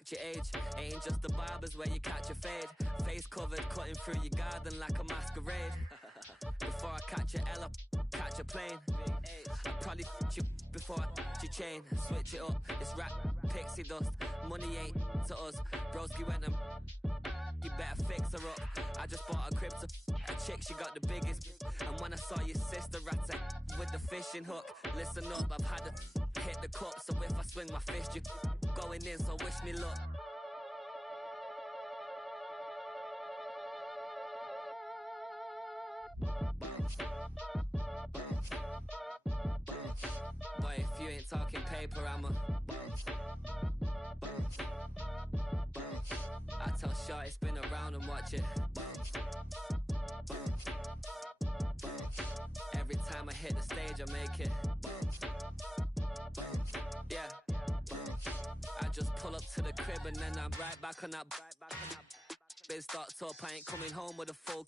act your age. Ain't just the barbers where you catch a fade. Face covered, cutting through your garden like a masquerade. Before I catch a L up, catch a plane. I probably you before I your chain. Switch it up, it's rap, pixie dust. Money ain't to us. Broski went and you better fix her up. I just bought a crib to a chick, she got the biggest. And when I saw your sister rat with the fishing hook, listen up, I've had to hit the cup. So if I swing my fist, you going in, so wish me luck. Boy, if you ain't talking paper, I'm a I tell Shorty spin around and watch it. Every time I hit the stage, I make it. Yeah. I just pull up to the crib and then I'm right back on that. Been starts up, I ain't coming home with a full.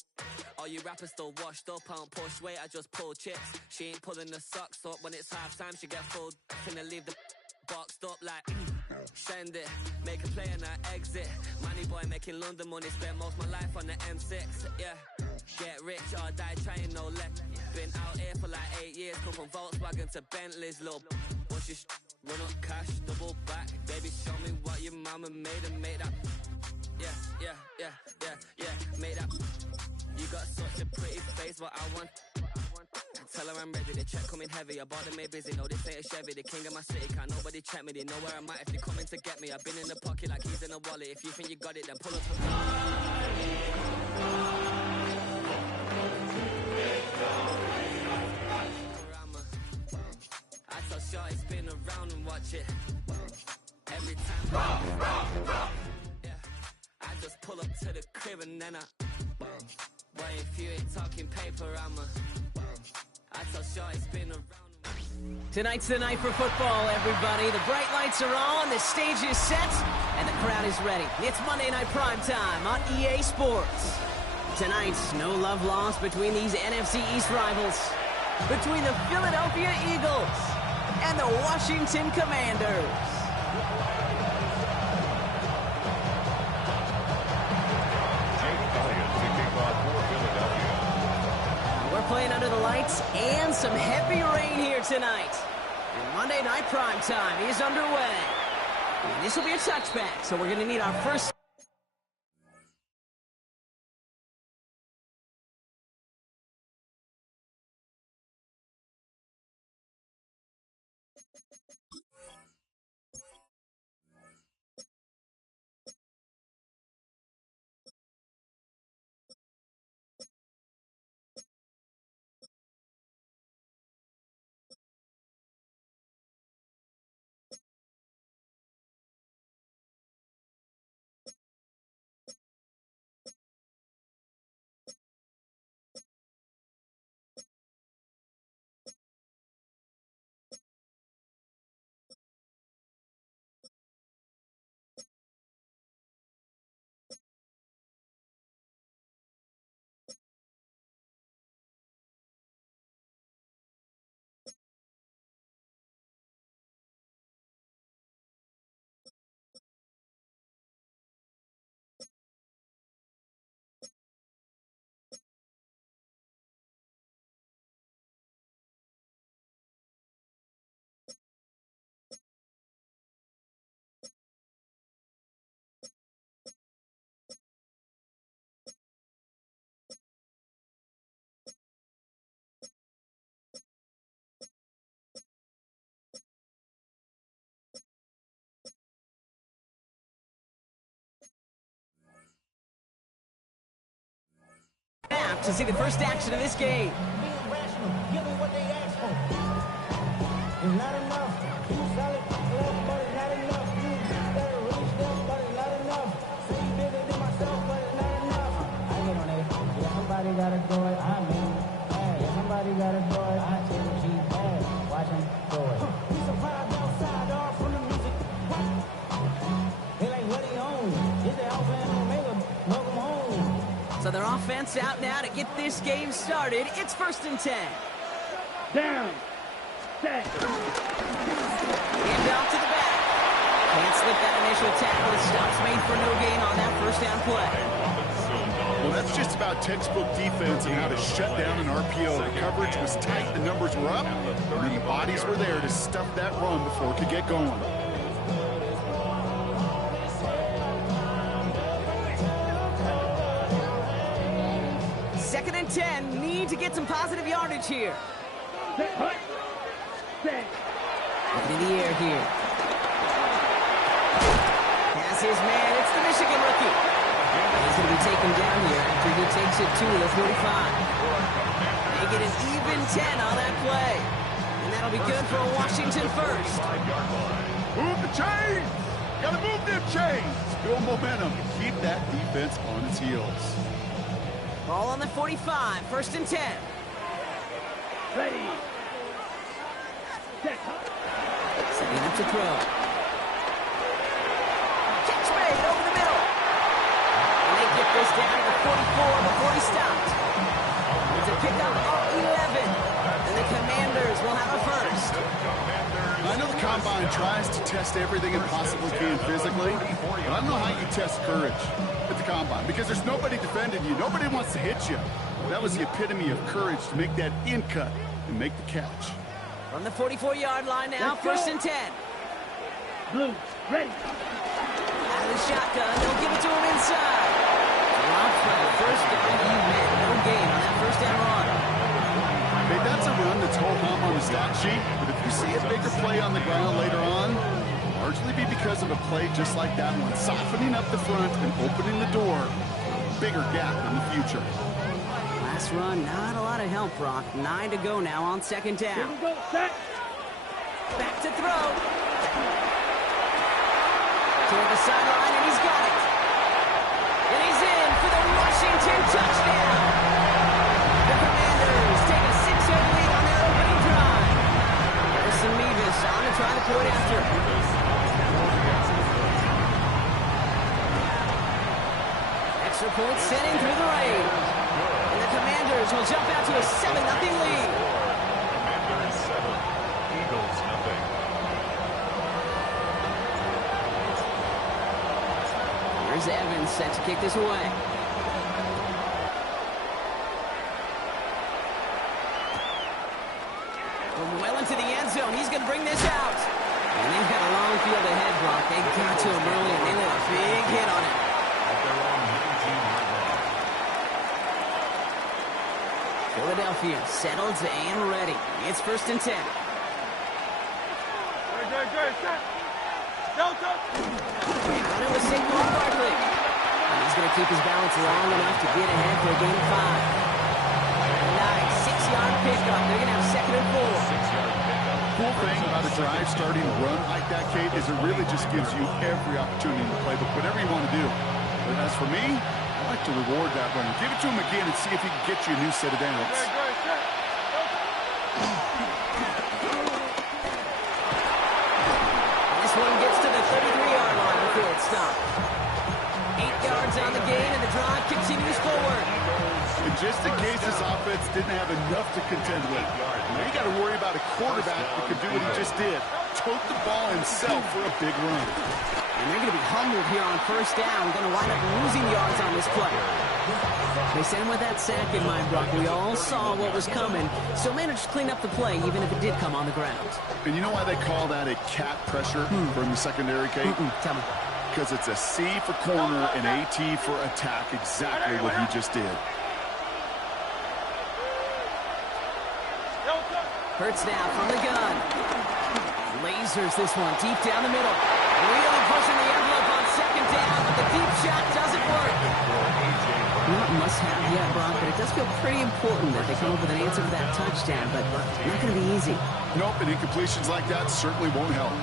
All you rappers still washed up, I don't push weight, I just pull chips. She ain't pulling the socks up when it's half time, she get full. Finna leave the boxed up like send it, make a play and I exit. Money boy making London money, spend most of my life on the M6. Yeah, get rich or die trying, no let. Been out here for like 8 years, come from Volkswagen to Bentley's, little what's your run up cash, double back. Baby, show me what your mama made and make that. Yeah, make that. You got such a pretty face, but I want. Tell her I'm ready, the check coming heavy. I bought them made busy, no this ain't a Chevy. The king of my city, can't nobody check me. They know where I'm at if they coming to get me. I've been in the pocket like he's in a wallet. If you think you got it, then pull up for me. I tell Shorty spin around and watch it. Every time yeah, I just pull up to the crib and then boy, if you ain't talking paper, I tell Shorty spin around. Tonight's the night for football, everybody. The bright lights are on, the stage is set, and the crowd is ready. It's Monday Night Primetime on EA Sports. Tonight, no love lost between these NFC East rivals. Between the Philadelphia Eagles and the Washington Commanders. We're playing under the lights and some heavy rain here tonight. And Monday Night Primetime is underway. And this will be a touchback, so we're going to need our first... to see the first action of this game. Being rational, give them what they ask for. It's not enough. You solid, but it's not enough. You better really stuff, but it's not enough. Say you bigger than myself, but it's not enough. I get on it. Yeah, somebody gotta do it. I mean, yeah, somebody gotta do it. I take the G, watch him do it. We survived outside, all from the music. What? They like, what he own? Is the Alpha and Omega? Welcome home. So their offense out now to get this game started. It's 1st and 10. Down. Set. Hand off to the back. Can't slip that initial tackle. The stop's made for no gain on that first down play. Well, that's just about textbook defense and how to shut down an RPO. The coverage was tight, the numbers were up, and then the bodies were there to stuff that run before it could get going. Second and 10. Need to get some positive yardage here. Looking in the air here. Pass his man. It's the Michigan rookie. He's going to be taken down here after he takes it to the 45. They get an even 10 on that play. And that'll be good for a Washington first. Move the chains! Gotta move them chains! Build momentum. Keep that defense on its heels. Ball on the 45. First and 10. Ready. Setting up to throw. Catch made over the middle. And they get this down to the 44 before he stopped. It's a pickup of 11. And the Commanders will have a first. I know the Combine tries to test everything it possibly can physically, but I don't know how you test courage at the Combine because there's nobody defending you. Nobody wants to hit you. That was the epitome of courage to make that in cut and make the catch. From the 44-yard line now, first and 10. Blue, ready. Out of the shotgun, they'll give it to him inside. Dropped for the first down. He made no gain on that first down run. Hey, that's a run that's ho-hum on the stat sheet, but if you see a bigger play on the ground later on, largely be because of a play just like that one, softening up the front and opening the door for a bigger gap in the future. Last run, not a lot of help, Brock. 9 to go now on second down. Here we go, set. Back to throw. Toward the sideline, and he's got it. And he's in for the Washington touchdown. The Commanders take a 6-0 lead on their opening drive. Harrison Mevis on to try the point after. Extra point sent in through the rain. And the Commanders will jump out to a 7-0 lead. Commanders 7, Eagles nothing. Here's Evans set to kick this away. From well into the end zone, he's going to bring this out. And they've got a long field ahead, Brock. They got to him early, and they let a big hit on it. At their own 19-yard line. Philadelphia settled and ready. It's first and 10. Good, set. Delta. And it was Saquon Barkley. And he's going to keep his balance long enough to get ahead for a gain of 5. Nice 6-yard pickup. They're going to have second and 4. 6-yard pickup. Cool thing about a drive starting a run like that, Kate, is it really just gives you every opportunity to play whatever you want to do. But as for me, I like to reward that run. Give it to him again and see if he can get you a new set of downs. Good, set. This one gets to the 33-yard line before it's stopped. 8 yards on the gain, and the drive continues forward. And just in case this offense didn't have enough to contend with, now you got to worry about a quarterback who could do what he just did. Tote the ball himself for a big run. And they're going to be humbled here on first down. Going to wind up losing yards on this play. They sent him with that sack in mind, Brock. We all saw what was coming, so managed to clean up the play, even if it did come on the ground. And you know why they call that a cat pressure from the secondary, Kate? Tell me. Because it's a C for corner and AT for attack, exactly what he just did. Hurts now from the gun. Lasers this one deep down the middle. Really pushing the envelope on second down, but the deep shot doesn't work. Not must have yet, Brock, but it does feel pretty important that they come up with an answer for that touchdown, but not going to be easy. Nope, and incompletions like that certainly won't help.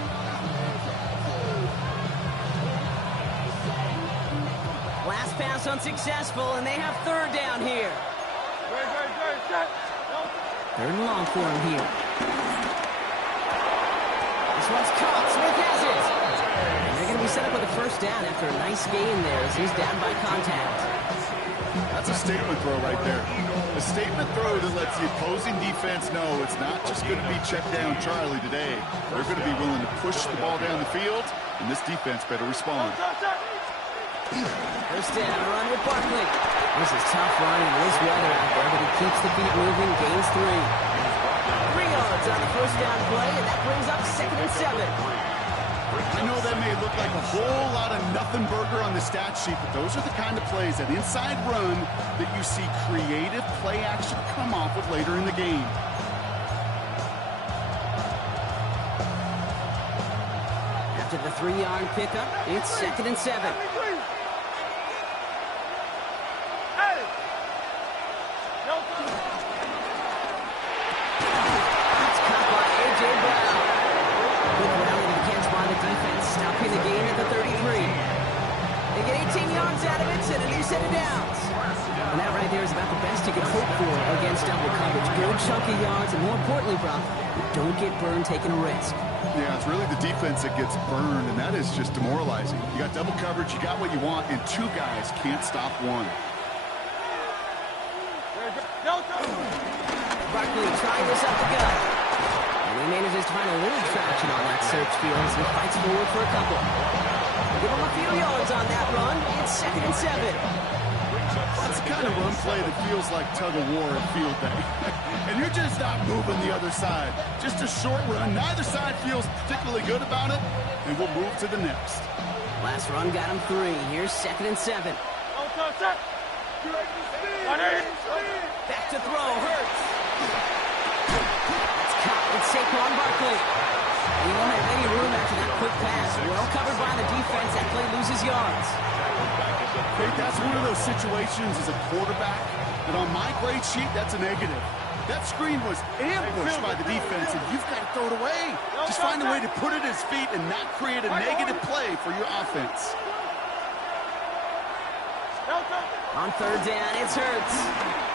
Last pass unsuccessful, and they have third down here. Good, set. Third and long for him here. This one's caught. Smith has it. And they're going to be set up with a first down after a nice gain there as he's down by contact. That's a statement throw right there. A statement throw that lets the opposing defense know it's not just going to be check down Charlie today. They're going to be willing to push the ball down the field, and this defense better respond. First down, a run with Barkley. This is tough run in this weather out there, but he keeps the feet moving, gains 3. 3 yards on the first down play, and that brings up 2nd and 7. I know that may look like a whole lot of nothing burger on the stat sheet, but those are the kind of plays, that inside run, that you see creative play action come off with later in the game. After the 3-yard pickup, it's 2nd and 7. It's caught by A.J. Brown. Quick rally to the catch by the defense, stopping the game at the 33. They get 18 yards out of it and a new set of downs. And that right there is about the best you can hope for against double coverage. Good chunky yards, and more importantly, Brock, you don't get burned taking a risk. Yeah, it's really the defense that gets burned, and that is just demoralizing. You got double coverage, you got what you want, and 2 guys can't stop one. Barkley trying this up the gut. And he manages to find a little traction on that search field as he fights forward for a couple. Give him a few yards on that run. It's 2nd and 7. That's the kind of run play that feels like tug-of-war at field day. And you're just not moving the other side. Just a short run. Neither side feels particularly good about it, and we'll move to the next. Last run got him 3. Here's 2nd and 7. Back to throw. Hurts. It's caught with Saquon Barkley. He won't have any room after that quick pass. Well covered by the defense. That play loses yards. Great, that's one of those situations as a quarterback that on my grade sheet, that's a negative. That screen was ambushed by the defense, and you've got to throw it away. Just find a way to put it at his feet and not create a negative play for your offense. On 3rd down, it's Hurts.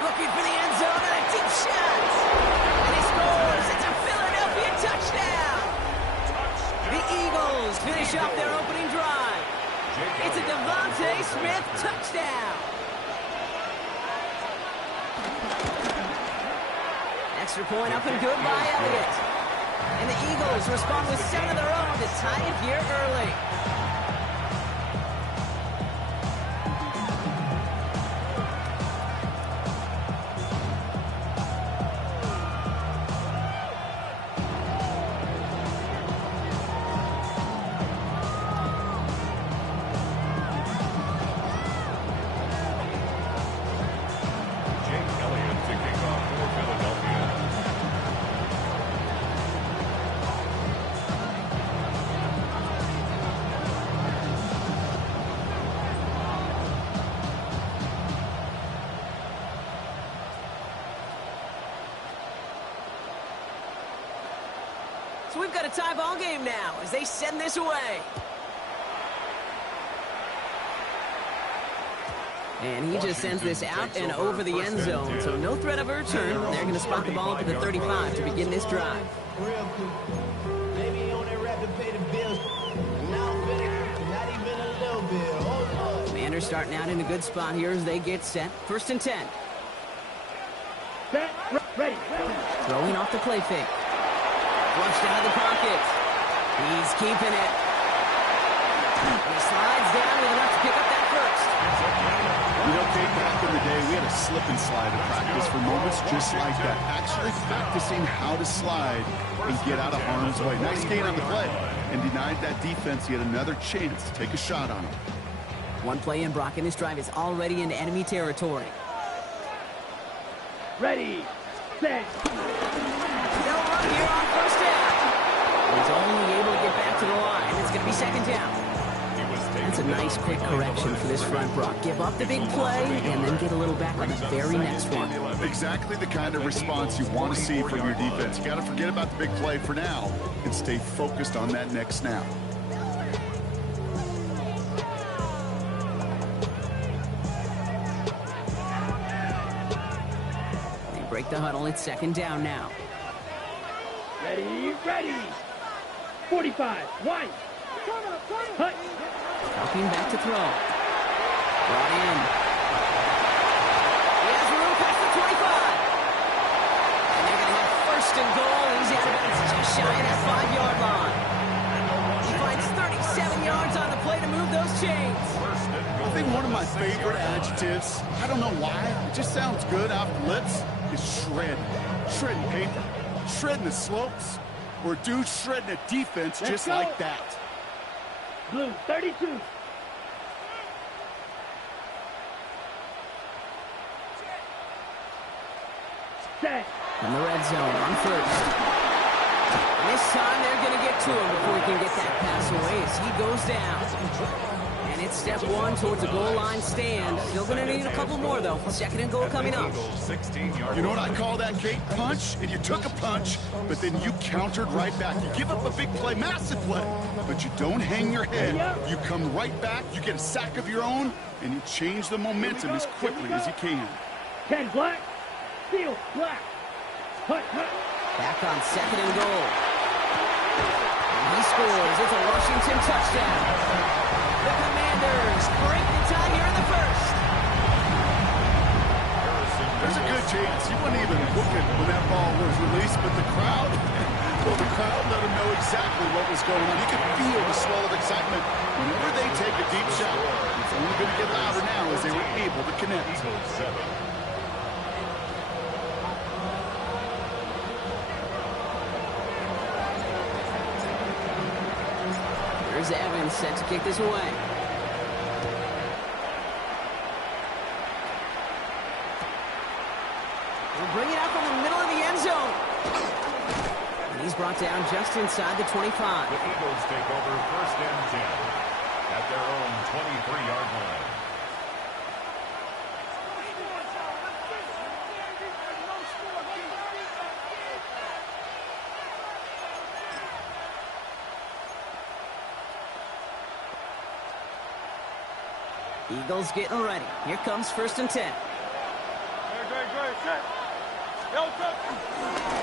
Looking for the end zone and a deep shot. And he scores. It's a Philadelphia touchdown. The Eagles finish off their opening drive. It's a Devontae Smith touchdown. Extra point up and good by Elliott. And the Eagles respond with 7 of their own to tie it here early. So we've got a tie ball game now as they send this away. And he just sends this out and over the end zone, so no threat of a return. They're going to spot the ball up at the 35 to begin this drive. Maybe he only rap to pay the bills. Now not even a little bit. Oh, Lord. Commanders starting out in a good spot here as they get set. 1st and 10. Ready. Throwing off the play fake. Flushed out of the pocket. He's keeping it. He slides down with enough to pick up that first. You know, Kate, back in the day, we had a slip and slide in practice for moments just like that. Actually practicing how to slide and get out of harm's way. Nice gain on the play, and denied that defense yet another chance to take a shot on him. One play in, Brock, and this drive is already into enemy territory. Ready. Set. They'll run here on 1st down. He's only able to get back to the line. It's going to be 2nd down. That's a nice quick correction for this front, Brock. Give up the big play and then get a little back on the very next one. Exactly the kind of response you want to see from your defense. You got to forget about the big play for now and stay focused on that next snap. They break the huddle. It's 2nd down now. Ready. 45. One. Hut. Helping back to throw. Brought in. favorite adjectives, I don't know why, it just sounds good off the lips, is shred. Shredding paper, shredding the slopes, or dude shredding a defense just like that. Blue, 32. Set. In the red zone on first. And this time they're going to get to him before he can get that pass away as he goes down. And it's step one towards a goal line stand. Still going to need a couple more, though. Second and goal coming up. You know what I call that, Kate? Punch, and you took a punch, but then you countered right back. You give up a big play, massive play, but you don't hang your head. You come right back, you get a sack of your own, and you change the momentum as quickly as you can. 10 black. Steal, black. Hut, hut. Back on second and goal. And he scores. It's a Washington touchdown. The Commanders break the tie here in the first. There's a good chance you weren't even looking when that ball was released, but the crowd, well, the crowd let them know exactly what was going on. You could feel the swell of excitement whenever they take a deep shot. It's only going to get louder now as they were able to connect. Here's Evans set to kick this away. He'll bring it up in the middle of the end zone. And he's brought down just inside the 25. The Eagles take over first and 10 at their own 23-yard line. Eagles getting ready. Here comes first and 10.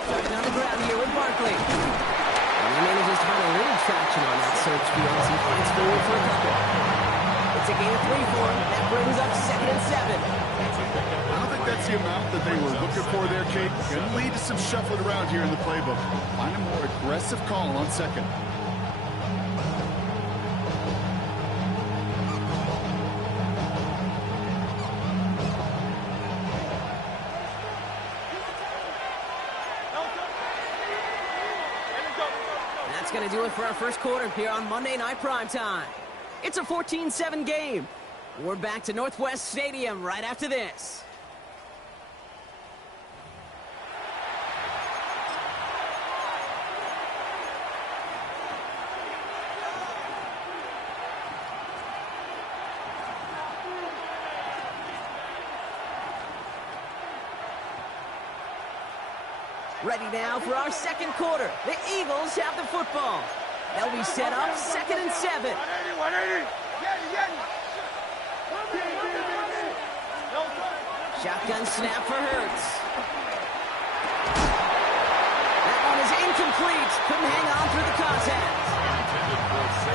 Starting on the ground here with Barkley. And he manages to find a little traction on that search field as he fights forward for a couple. It's a gain of 3 for him. That brings up second and 7. I don't think that's the amount that they were looking for there, Kate. Going to lead to some shuffling around here in the playbook. Find a more aggressive call on second. Going to do it for our first quarter here on Monday Night Primetime. It's a 14-7 game. We're back to Northwest Stadium right after this. Ready now for our second quarter. The Eagles have the football. They'll be set up second and 7. Shotgun snap for Hurts. That one is incomplete. Couldn't hang on through the contact.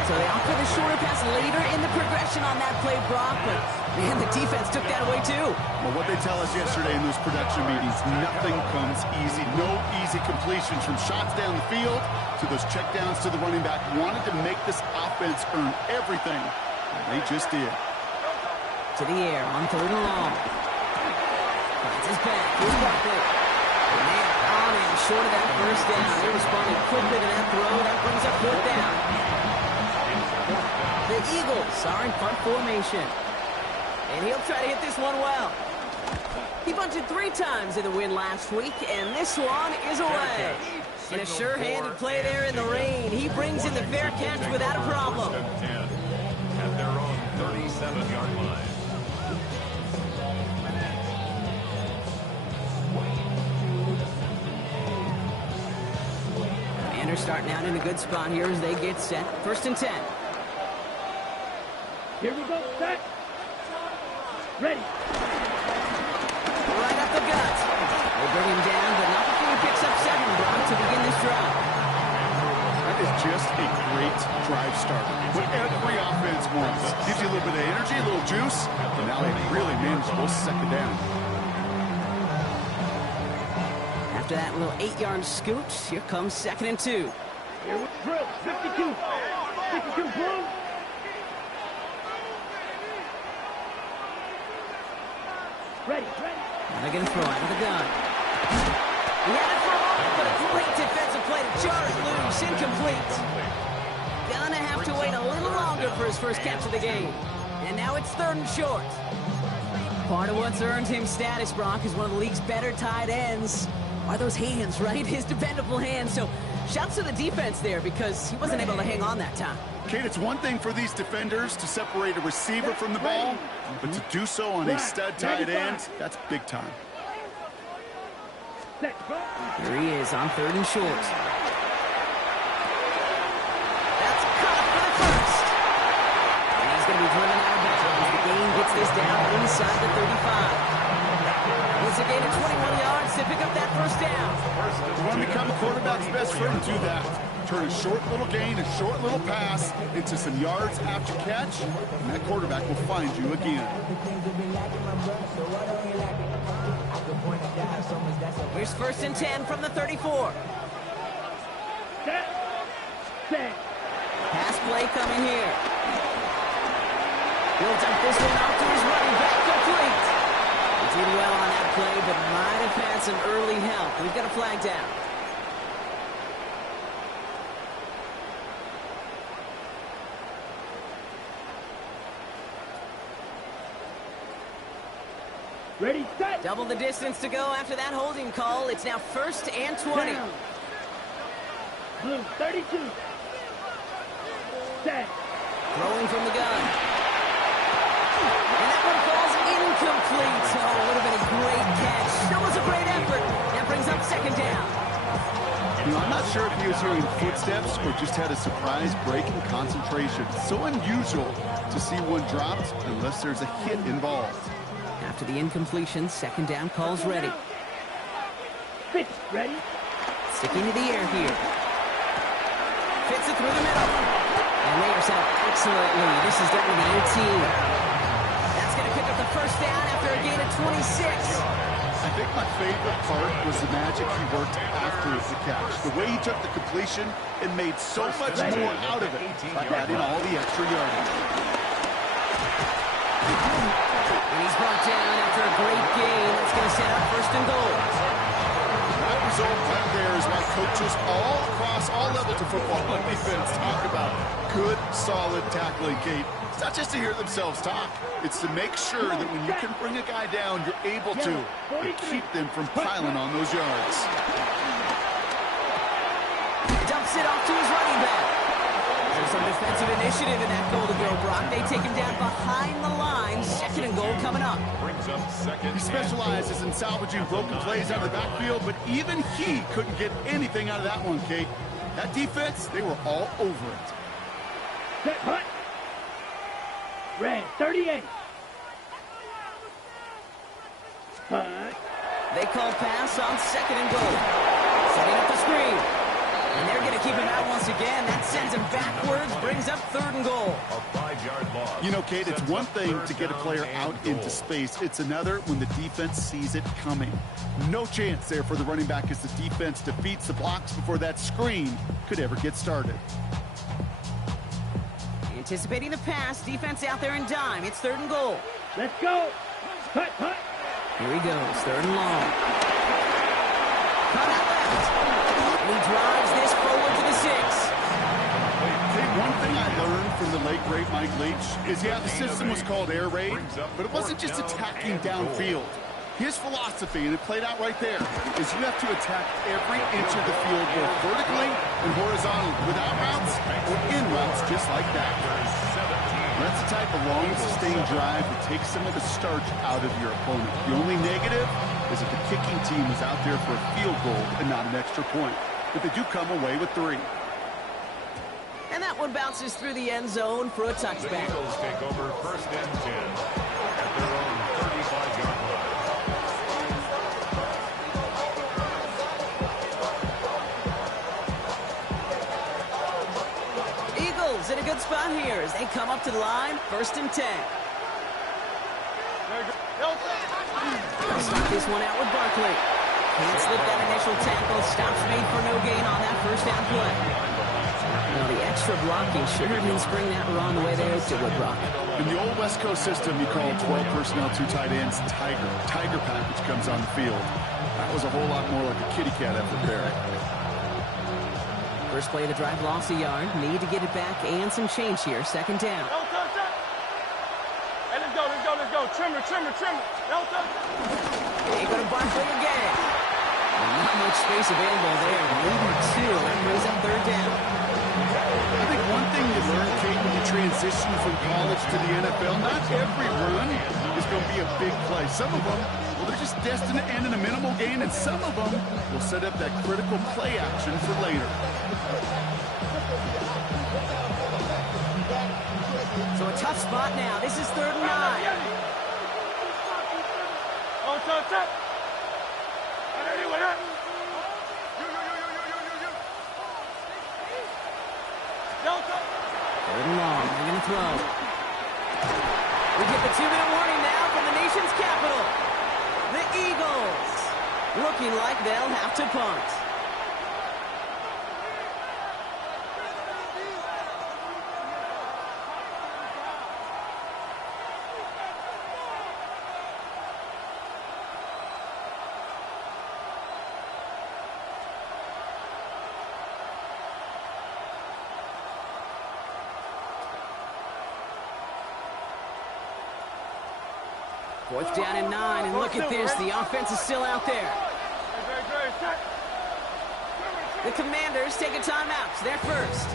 So they opt for the shorter pass later in the progression on that play, Brock, but man, the defense took that away too. Well, what they tell us yesterday in those production meetings, nothing comes easy. No easy completions from shots down the field to those checkdowns to the running back. Wanted to make this offense earn everything, and they just did. To the air on third and long. Finds his back. Here's Barkley. Man, oh man, short of that first down. They responded quickly to that throw. That brings up fourth down. The Eagles are in punt formation. And he'll try to hit this one well. He bunted 3 times in the win last week, and this one is away. And a sure-handed play there in the rain. He brings in the fair catch without a problem. At their own 37-yard line. Commanders starting out in a good spot here as they get set. First and 10. Here we go, set. Ready. Right up the gut. They bring him down, but not before he picks up 7, Brock, to begin this drive. That is just a great drive starter. What every offense wants. Gives you a little bit of energy, a little juice, and now a really manageable second down. After that little 8-yard scoot, here comes second and 2. Here we drill, 52. 52 blue. Now they're going to throw out of the gun. He had it for a moment, but a great defensive play to jar it loose. Incomplete. Gonna have to wait a little longer for his first catch of the game. And now it's 3rd and short. Part of what's earned him status, Brock, is one of the league's better tight ends. Are those hands, right? His dependable hands. So shouts to the defense there because he wasn't able to hang on that time. Kate, it's one thing for these defenders to separate a receiver from the ball, but to do so on a stud tight end, that's big time. Here he is on 3rd and short. That's caught for the first. And he's going to be driven out of bounds. The game gets this down inside the 35. It's a gain of 21 yards to pick up that first down. You want to become a quarterback's best friend, do that. Turn a short little gain, a short little pass into some yards after catch, and that quarterback will find you again. Here's 1st and 10 from the 34. Pass play coming here. He'll dump this one out to his running back, complete. He did well on that play, but might have had some early help. We've got a flag down. Ready, set. Double the distance to go after that holding call. It's now 1st and 20. Down. Blue, 32. Set. Throwing from the gun. And that one falls incomplete. Oh, it would have been a great catch. That was a great effort. That brings up 2nd down. You know, I'm not sure if he was hearing footsteps or just had a surprise break in concentration. So unusual to see one dropped unless there's a hit involved. After the incompletion, 2nd down calls ready. Pitch, ready. Sticking to the air here. Fits it through the middle. And they are set up excellently. This is down to the 18. That's going to pick up the first down after a gain of 26. I think my favorite part was the magic he worked after the catch. The way he took the completion and made so much more out of it by adding all the extra yardage. And he's brought down after a great gain. That's going to set up 1st and goal. That result right there is why coaches all across all levels of football and defense talk about good, solid tackling, Kate. It's not just to hear themselves talk. It's to make sure that when you can bring a guy down, you're able to and keep them from piling on those yards. Dumps it off to his running back. There's some defensive initiative in that goal to go, Brock. They take him down behind the line. 2nd and goal coming up. Brings up 2nd. He specializes in salvaging broken plays out of the backfield, but even he couldn't get anything out of that one, Kate. That defense, they were all over it. Set, punt. Red, 38. Punt. They call pass on 2nd and goal. Setting up the screen. And they're going to keep him out once again. That sends him backwards, brings up 3rd and goal. A 5-yard loss. You know, Kate, it's one thing to get a player out into space. It's another when the defense sees it coming. No chance there for the running back as the defense defeats the blocks before that screen could ever get started. Anticipating the pass, defense out there in dime. It's 3rd and goal. Let's go. Punt, punt. Here he goes, 3rd and long. Cut out left. And he drives this forward to the 6. Hey, one thing I learned from the late, great Mike Leach is, yeah, the system was called air raid, but it wasn't just attacking downfield. His philosophy, and it played out right there, is you have to attack every inch of the field, both vertically and horizontally, without routes or in routes just like that. That's the type of long, sustained drive that takes some of the starch out of your opponent. The only negative is if the kicking team is out there for a field goal and not an extra point. But they do come away with 3. And that one bounces through the end zone for a touchback. The Eagles take over 1st and 10 at their own 35-yard line. Eagles in a good spot here as they come up to the line, 1st and 10. They'll start this one out with Barkley. Can't slip that initial tackle. Stops made for no gain on that 1st down play. Well, the extra blocking sure didn't spring that wrong the way they hoped it would, Brock. In the old West Coast system, you call 12 personnel, 2 tight ends, Tiger. Tiger package comes on the field. That was a whole lot more like a kitty cat effort there. First play of the drive, lost a yard. Need to get it back and some change here. Second down. Hey, let's go. Trimmer. Ain't gonna Barkley again. Not much space available there. Maybe 2. That brings up third down. I think one thing you learn, Kate, when you transition from college to the NFL, not every run is going to be a big play. Some of them, well, they're just destined to end in a minimal gain, and some of them will set up that critical play action for later. So a tough spot now. This is 3rd and 9. Top. Third and long. They're going to throw. We get the 2-minute warning now from the nation's capital. The Eagles looking like they'll have to punt. Fourth down and 9, and look at this. The offense is still out there. The Commanders take a timeout. They're first.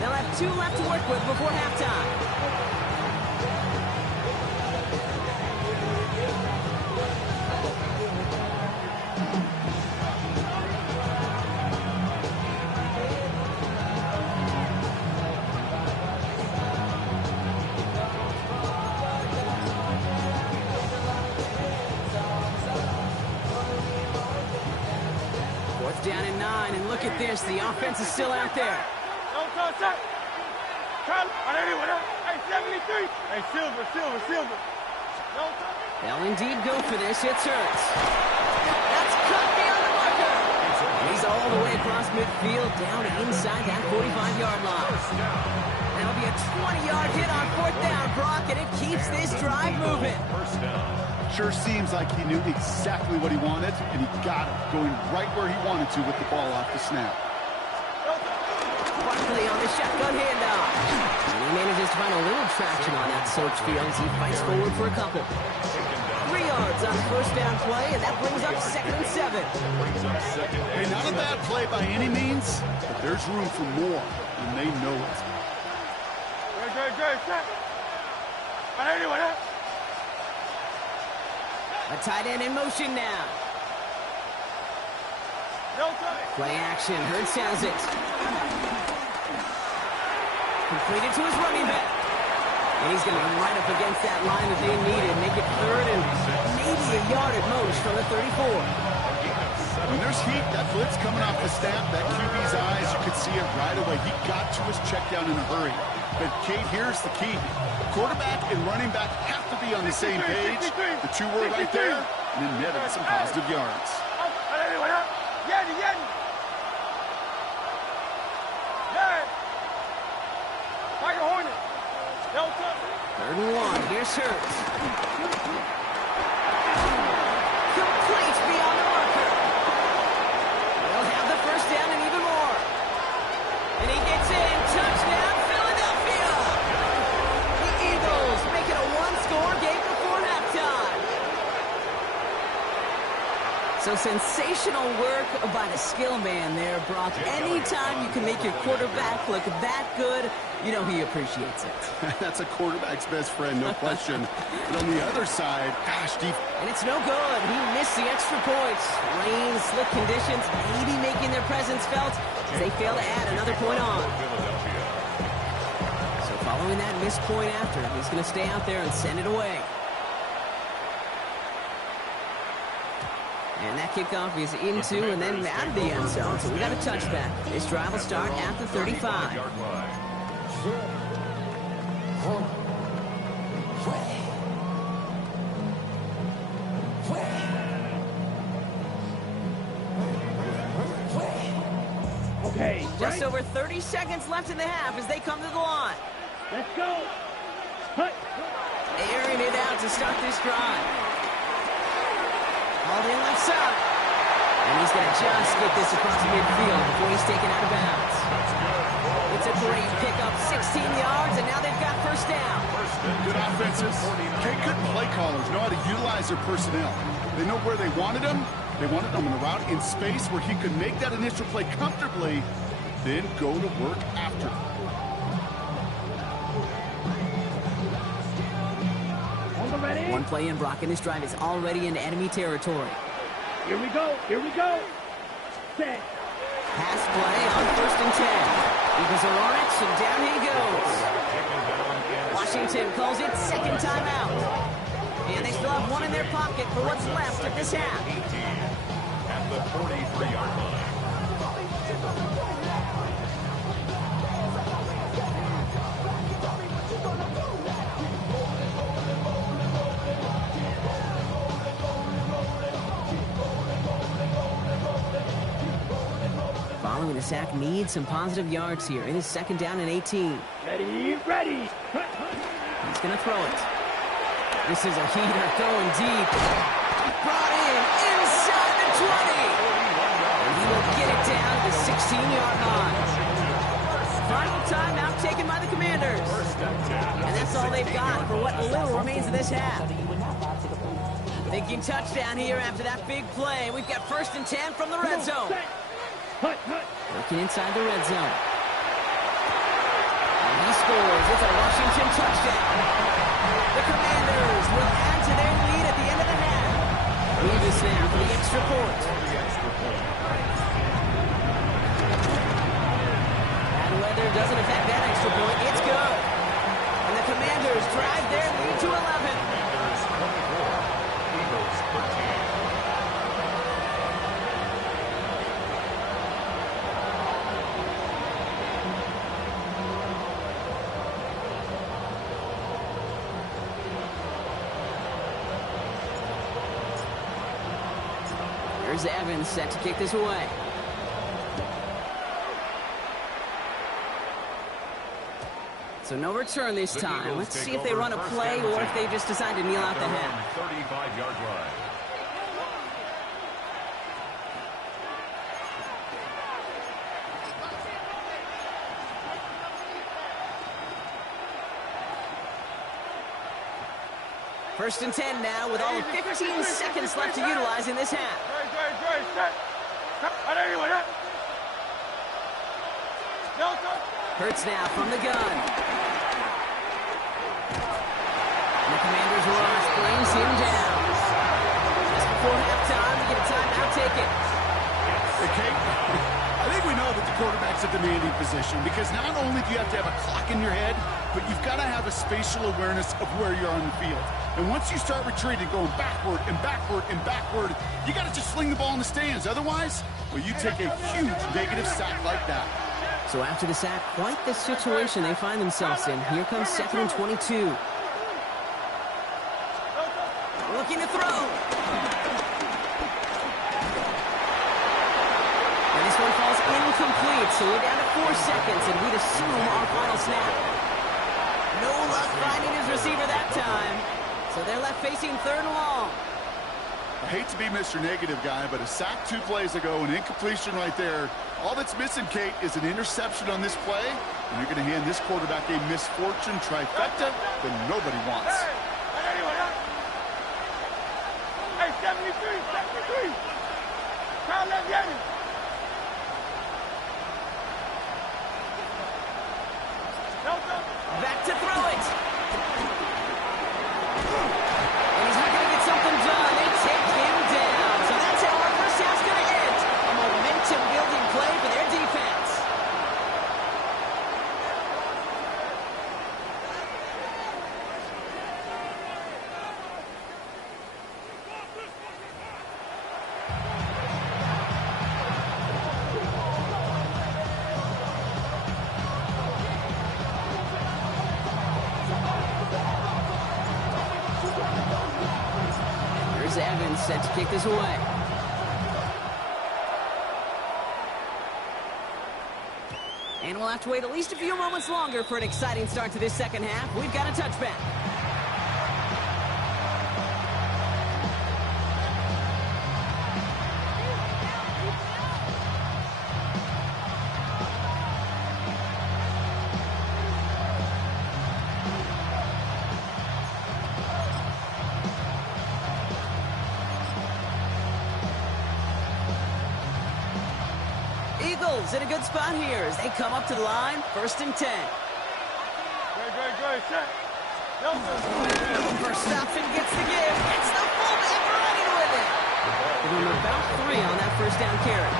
They'll have 2 left to work with before halftime. Down in 9, and look at this. The offense is still out there. Hey, 73. Hey, Silver. They'll indeed go for this. It's Hurts. That's cut beyond the marker. He's all the way across midfield, down inside that 45-yard line. That'll be a 20-yard hit on 4th down, Brock, and it keeps this drive moving. Sure seems like he knew exactly what he wanted, and he got it, going right where he wanted to with the ball off the snap. Barkley on the shotgun handoff. And he manages to find a little traction on that soaked field as he fights forward for a couple. 3 yards on the first down play, and that brings up 2nd and 7. Hey, not a bad play by any means, but there's room for more, and they know it. A tight end in motion now. Play action. Hurts has it. Completed to his running back. And he's going to be right up against that line that they needed. Make it 3rd and maybe a yard at most from the 34. When there's heat, that blitz coming off the snap, that QB's eyes, you could see it right away. He got to his check down in a hurry. But, Kate, here's the key. Quarterback and running back have to be on the same page. The 2 were right there, and then netted some positive yards. Third and 1. Here's Hurts. Complete beyond the marker. They'll have the first down and even more. And he gets in. Touchdown, Philadelphia. The Eagles make it a 1-score game before halftime. So sensational work by the skill man there, Brock. Anytime you can make your quarterback look that good, you know he appreciates it. That's a quarterback's best friend, no question. But on the other side, gosh, and it's no good. He missed the extra points. Rain, slick conditions, maybe making their presence felt as they fail to add another point on. So following that missed point after, he's going to stay out there and send it away. And that kickoff is into and then out of the end zone. So we got a touchback. This drive will start at the 35. Okay. Just over 30 seconds left in the half as they come to the line. Let's go. Airing it out to start this drive. All in left side. And he's going to just get this across midfield before he's taken out of bounds. It's a great pickup, 16 yards, and now they've got first down. Good offenses. Good play callers know how to utilize their personnel. They know where they wanted him. They wanted him in a route in space where he could make that initial play comfortably, then go to work after. One play in, Brock, and this drive is already in enemy territory. Here we go. Set. Pass play on 1st and 10. Eagles are on it, so down he goes. Washington calls it second timeout. And they still have one in their pocket for what's left of this half. At the 43-yard line. Following the sack needs some positive yards here. It is second down and 18. Ready. He's going to throw it. This is a heater going deep. Brought in inside the 20. And he will get it down to the 16-yard line. Final timeout taken by the Commanders. And that's all they've got for what little remains of this half. Thinking touchdown here after that big play. We've got 1st and 10 from the red zone. Working inside the red zone. And he scores. It's a Washington touchdown. The Commanders will add to their lead at the end of the half. Leave us now for the extra point. Bad weather doesn't affect that extra point. It's good. And the Commanders drive their lead to 11. Eagles 13. Here's Evans set to kick this away. So no return this time. Let's see if they run a play or if they just decide to kneel out the half. 35-yard line. First and 10 now with all of 15 seconds left to utilize in this half. Hurts now from the gun. And the Commanders' rush brings him down. Just before halftime, we get a timeout taken. Okay, I think we know that the quarterback's a demanding position because not only do you have to have a clock in your head, but you've got to have a spatial awareness of where you're on the field. And once you start retreating, going backward and backward and backward, you got to just sling the ball in the stands. Otherwise, well, you take a huge negative sack like that. So after the sack, quite the situation they find themselves in. Here comes 2nd and 22. Looking to throw. And this one falls incomplete, so we're down to 4 seconds, and we'd assume our final snap. No luck finding his receiver that time. So they're left facing 3rd and long. I hate to be Mr. Negative guy, but a sack 2 plays ago, an incompletion right there. All that's missing, Kate, is an interception on this play, and you're going to hand this quarterback a misfortune trifecta that nobody wants. Hey, 73. Time left, Yanni. Back to throw it. And he's not going to get something done. They take him down. So that's how our first half's going to end. A momentum-building play for their defense. Evans set to kick this away. And we'll have to wait at least a few moments longer for an exciting start to this second half. We've got a touchback. Eagles in a good spot here as they come up to the line, 1st and 10. Good. Set. Verstappen gets the give. It's the fullback running with it. Give him about 3 on that first down carry.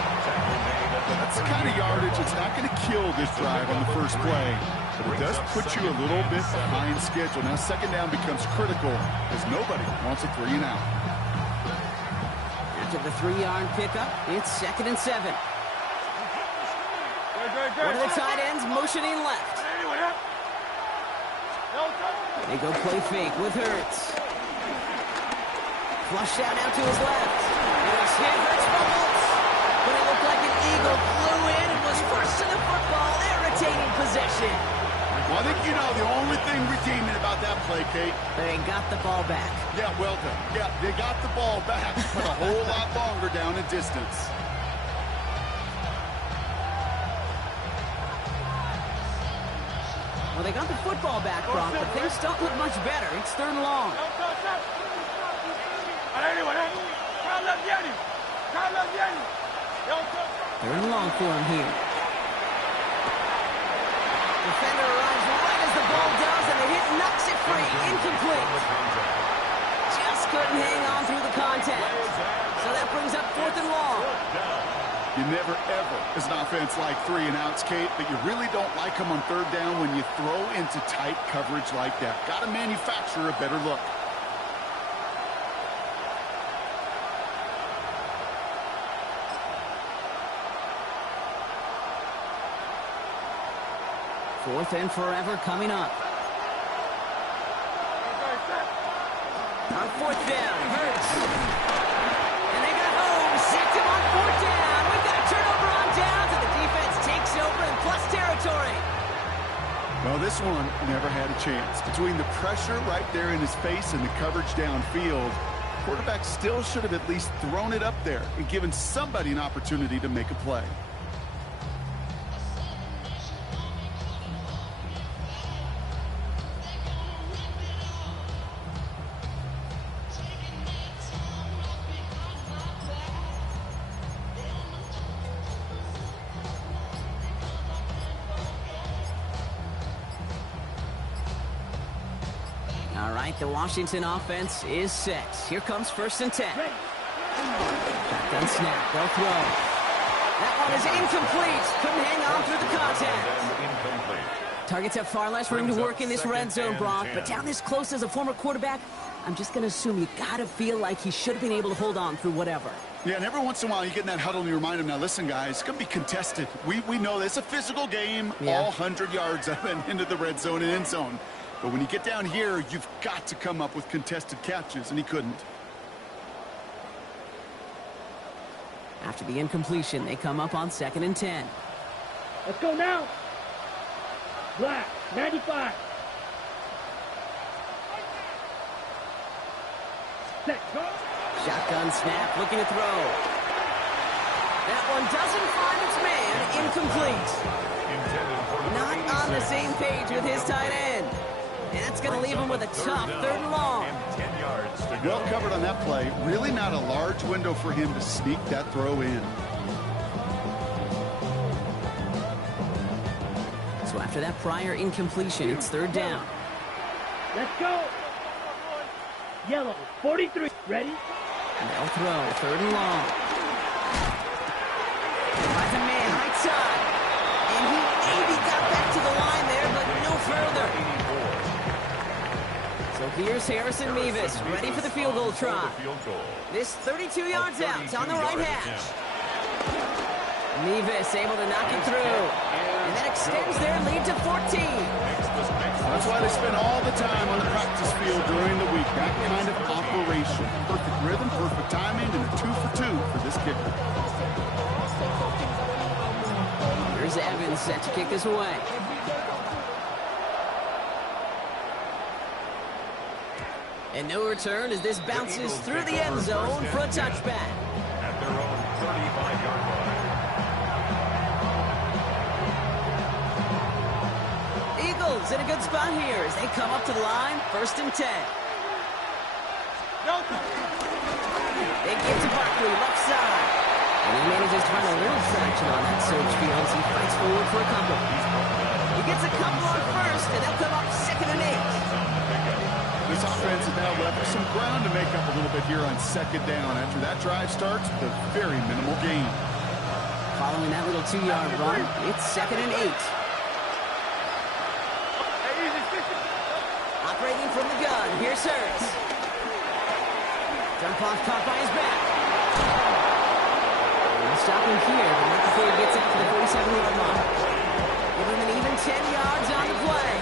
That's the kind of yardage that's not going to kill this drive on the first play, but it does put you a little bit behind schedule. Now second down becomes critical as nobody wants a 3 and out. After the 3-yard pickup, it's 2nd and 7. One of the tight ends motioning left. They go play fake with Hurts. Flushed out now to his left. And it's hit. Hurts fumbles. But it looked like an Eagle flew in and was first to the football. They're retaining possession. Well, I think you know the only thing redeeming about that play, Kate. They got the ball back. Yeah, well done. Yeah, they got the ball back, but a whole lot longer down in distance. Well, they got the football back, Brock, but things don't look much better. It's 3rd and long. 3rd and long for him here. Defender arrives right as the ball does, and the hit knocks it free. Incomplete. Just couldn't hang on through the contact. So that brings up 4th and long. You never, ever, as an offense, like 3 and outs, Kate, but you really don't like them on 3rd down when you throw into tight coverage like that. Got to manufacture a better look. Fourth and forever coming up. On 4th down, Hurts. And they got home, sacked him on 4th down. We've got a turnover on downs, and the defense takes over in plus territory. Well, this one never had a chance. Between the pressure right there in his face and the coverage downfield, quarterback still should have at least thrown it up there and given somebody an opportunity to make a play. All right, the Washington offense is set. Here comes 1st and 10. Shotgun snap, they'll throw. That one is incomplete. Couldn't hang on through the contact. Targets have far less room to work in this red zone, Brock, but down this close as a former quarterback, I'm just going to assume you got to feel like he should have been able to hold on through whatever. Yeah, and every once in a while you get in that huddle and you remind him, now listen, guys, it's going to be contested. We know this. It's a physical game, all 100 yards up and into the red zone and end zone. But when you get down here, you've got to come up with contested catches, and he couldn't. After the incompletion, they come up on 2nd and 10. Let's go now. Black, 95. Set, go. Shotgun snap, looking to throw. That one doesn't find its man. Incomplete. Not on the same page with his tight end. And that's going to leave him with a tough 3rd and long. Well covered on that play. Really not a large window for him to sneak that throw in. So after that prior incompletion, it's 3rd down. Let's go. Yellow, 43. Ready? And they'll throw 3rd and long. Finds a man right side. And he maybe got back to the line there, but no further. So here's Harrison Mevis, ready for the field goal try. This 32 yards out, it's on the right hash. Mevis able to knock it through. And that extends their lead to 14. That's why they spend all the time on the practice field during the week. That kind of operation. Perfect rhythm, perfect timing, and a 2 for 2 for this kicker. Here's Here's Evans set to kick this away. And no return as this bounces through the end zone for a touchback. At their own 35-yard line. Eagles in a good spot here as they come up to the line, 1st and 10. They give to Barkley, left side. And he manages to find a little traction on that search field as he fights forward for a couple. He gets a couple on 1st, and they'll come up 2nd and 8. This offense is now left with some ground to make up a little bit here on 2nd down. After that drive starts, the very minimal gain. Following that little 2-yard run, it's 2nd and 8. Operating from the gun, here's Hurts. Dump off caught by his back. We'll stop him here, but not before he gets out to the 47-yard line. Give him an even 10 yards on the play.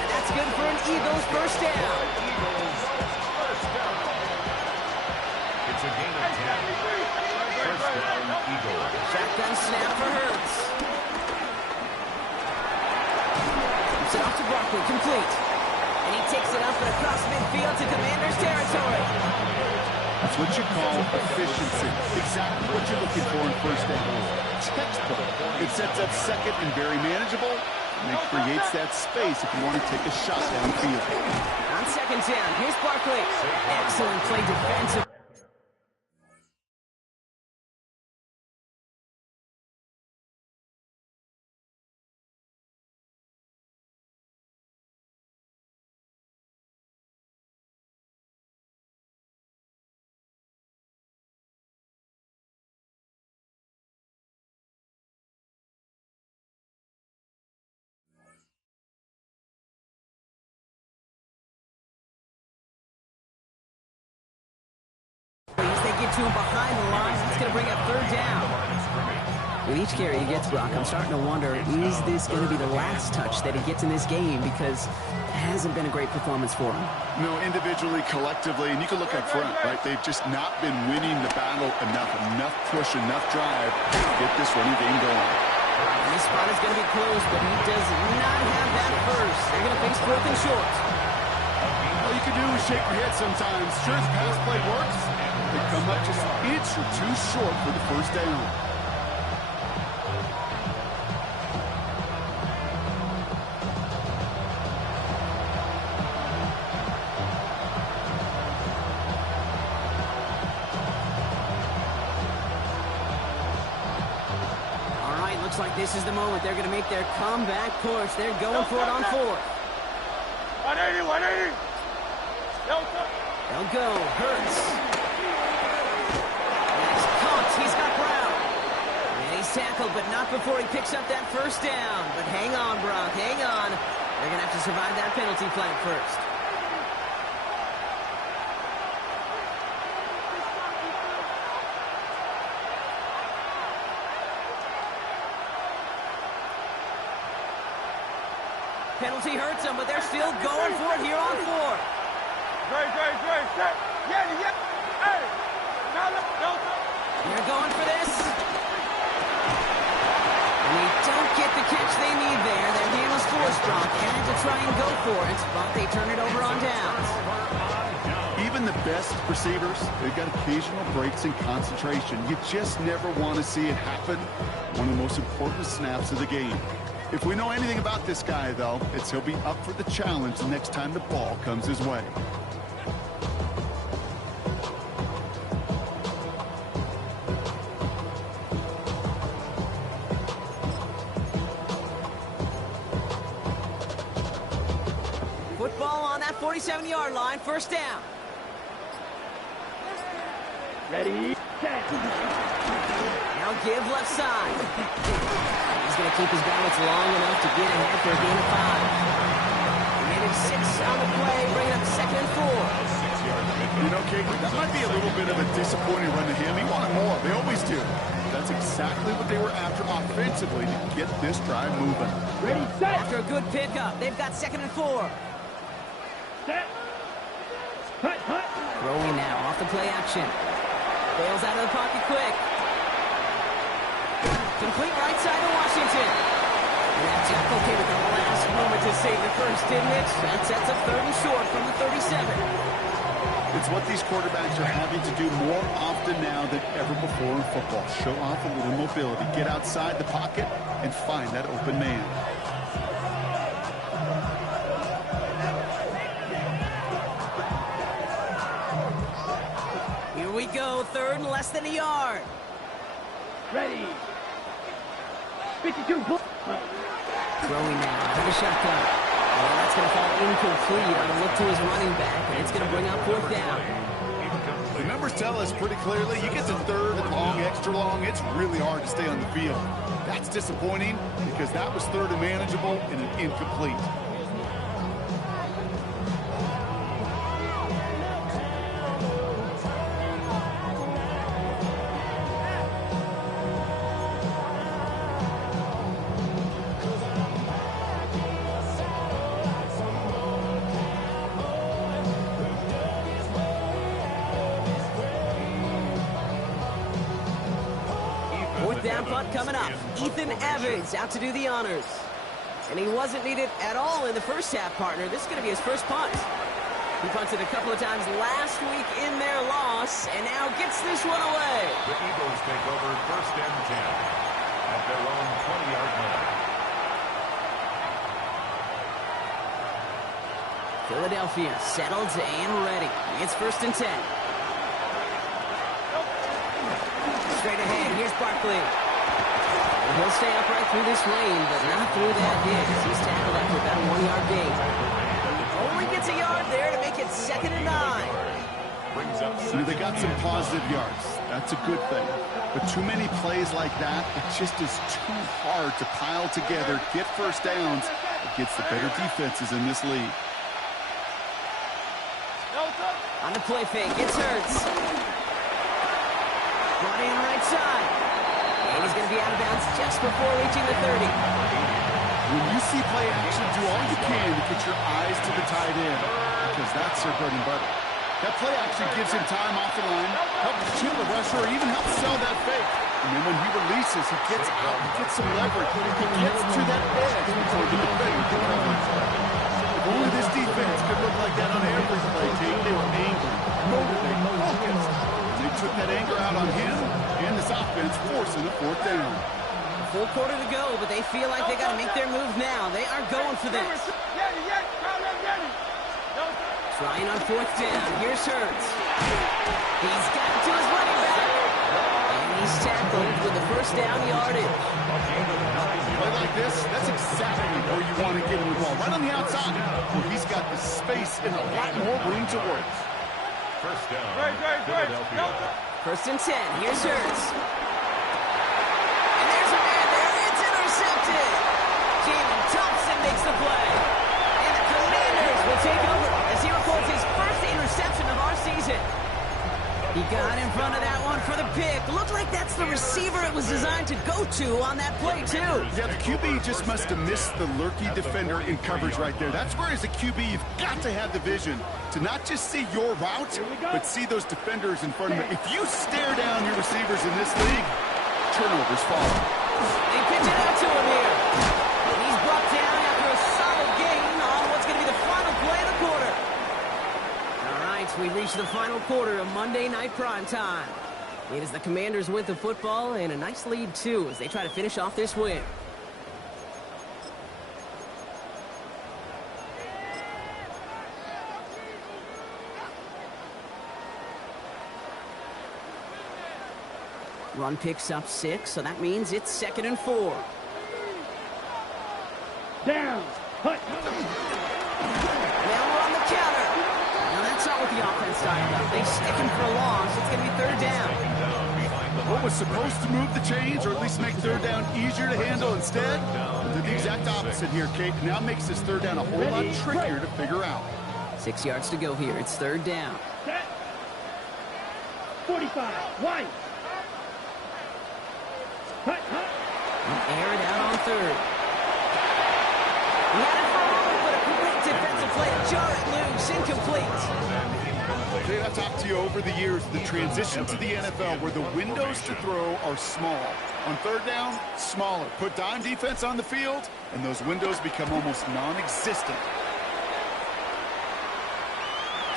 And that's good for an Eagles 1st down. It's a gain of 10. 1st down, Eagles. Shotgun snap for Hurts. It's off to Barkley, complete. And he takes it up and across midfield to Commander's territory. That's what you call efficiency. Exactly what you're looking for in 1st down. Textbook. It sets up 2nd and very manageable, and it creates that space if you want to take a shot downfield. On 2nd down, here's Barkley. Excellent play defensive. As they get to him behind the line, that's going to bring up 3rd down. With each carry he gets, Brock, I'm starting to wonder, is this going to be the last touch that he gets in this game? Because it hasn't been a great performance for him. No, individually, collectively, and you can look up front, right? They've just not been winning the battle enough push, enough drive to get this running game going. And this spot is going to be close, but he does not have that first. They're going to face 4th and short. All you can do is shake your head sometimes. Sure as pass play works, they come up just an inch or 2 short for the 1st down. All right, looks like this is the moment. They're going to make their comeback push. They're going for it on 4th. 180, 180. They'll go. Hurts. He's caught. He's got Brown. And he's tackled, but not before he picks up that 1st down. But hang on, Brock. Hang on. They're going to have to survive that penalty flag first. Penalty hurts them, but they're still going for it here on 4th. Great, set. Yeah. Hey. They're going for this. And they don't get the catch they need there. Their hand was forced, Brock. Had to try and go for it, but they turn it over on downs. Even the best receivers, they've got occasional breaks in concentration. You just never want to see it happen. One of the most important snaps of the game. If we know anything about this guy, though, it's he'll be up for the challenge the next time the ball comes his way. Football on that 47-yard line, 1st down. Ready, set. Now give left side. He's going to keep his balance long enough to get ahead for a gain of 5. He made it 6 on the play, bringing up 2nd and 4. You know, Kate, that might be a little bit of a disappointing run to him. He wanted more. They always do. That's exactly what they were after offensively to get this drive moving. Ready, set. After a good pickup, they've got 2nd and 4. Set. Hut. Throwing now off the play action. Bails out of the pocket quick. Complete right side to Washington. And that tackle came at the last moment to save the first, didn't it? That sets up 3rd and short from the 37. It's what these quarterbacks are having to do more often now than ever before in football. Show off a little mobility. Get outside the pocket and find that open man. Here we go, 3rd and less than a yard. Ready. 52. Throwing now to the shotgun. And that's going to fall incomplete on a look to his running back, and it's going to bring up 4th down. The numbers tell us pretty clearly, you get to 3rd and long, extra long, it's really hard to stay on the field. That's disappointing because that was 3rd and manageable and an incomplete. Down punt coming up. Ethan Evans out to do the honors. And he wasn't needed at all in the first half, partner. This is going to be his first punt. He punted a couple of times last week in their loss, and now gets this one away. The Eagles take over 1st and 10 at their own 20-yard line. Philadelphia settled and ready. It's 1st and 10. Straight ahead, here's Barkley. He'll stay upright through this lane, but not through that hit. He's tackled after about a 1-yard gain. Only gets a yard there to make it 2nd and 9. They got some positive yards. That's a good thing. But too many plays like that, it just is too hard to pile together, get first downs against the better defenses in this league. On the play fake, it's Hurts. Running right side. And he's going to be out of bounds just before reaching the 30. When you see play action, do all you can to get your eyes to the tight end, because that's their bread and butter. That play action gives him time off the line, helps chill the rusher, or even helps sell that fake. And then when he releases, he gets out, he gets some leverage. He gets to that edge before the defender can cover. If only this defense could look like that on every play, Kate. They were angry, motivated, focused. They took that anger out on him and this offense, forcing a 4th down. A full quarter to go, but they feel like they got to make their move now. They are going for this. Trying on 4th down. Here's Hurts. He's got it to his running back. And he's tackled with the 1st down yardage. Play like this, that's exactly where you want to get him the ball. Right on the outside, where he's got the space and a lot more room to work. 1st down, Philadelphia. 1st and 10. Here's Hurts. And there's a man there. It's intercepted. Jalen Thompson makes the play. And the Commanders will take over as he records his first interception of our season. He got in front of that one for the pick. Looked like that's the receiver it was designed to go to on that play, too. Yeah, the QB just must have missed the lurky defender in coverage right there. That's where, as a QB, you've got to have the vision to not just see your route, but see those defenders in front of you. If you stare down your receivers in this league, turnovers follow. They pitch it out to him here. And he's brought down after a solid gain on what's going to be the final play of the quarter. All right, we reach the final quarter of Monday Night Prime Time. It is the Commanders with the football and a nice lead, too, as they try to finish off this win. Run picks up 6, so that means it's 2nd and 4. Down. Hut. Now we're on the counter. Now that's not what the offense dialed up. They stick him for a loss. It's going to be 3rd down. What was supposed to move the chains, or at least make 3rd down easier to handle instead? Did the exact opposite here, Kate. Now makes this 3rd down a whole lot trickier to figure out. 6 yards to go here. It's 3rd down. Set. 45. White. Hut. Air it out on 3rd. He had it for a moment, but a great defensive play to jar it loose. Incomplete. Dave, I've talked to you over the years, the transition to the NFL where the windows to throw are small. On third down, smaller. Put dime defense on the field, and those windows become almost non-existent.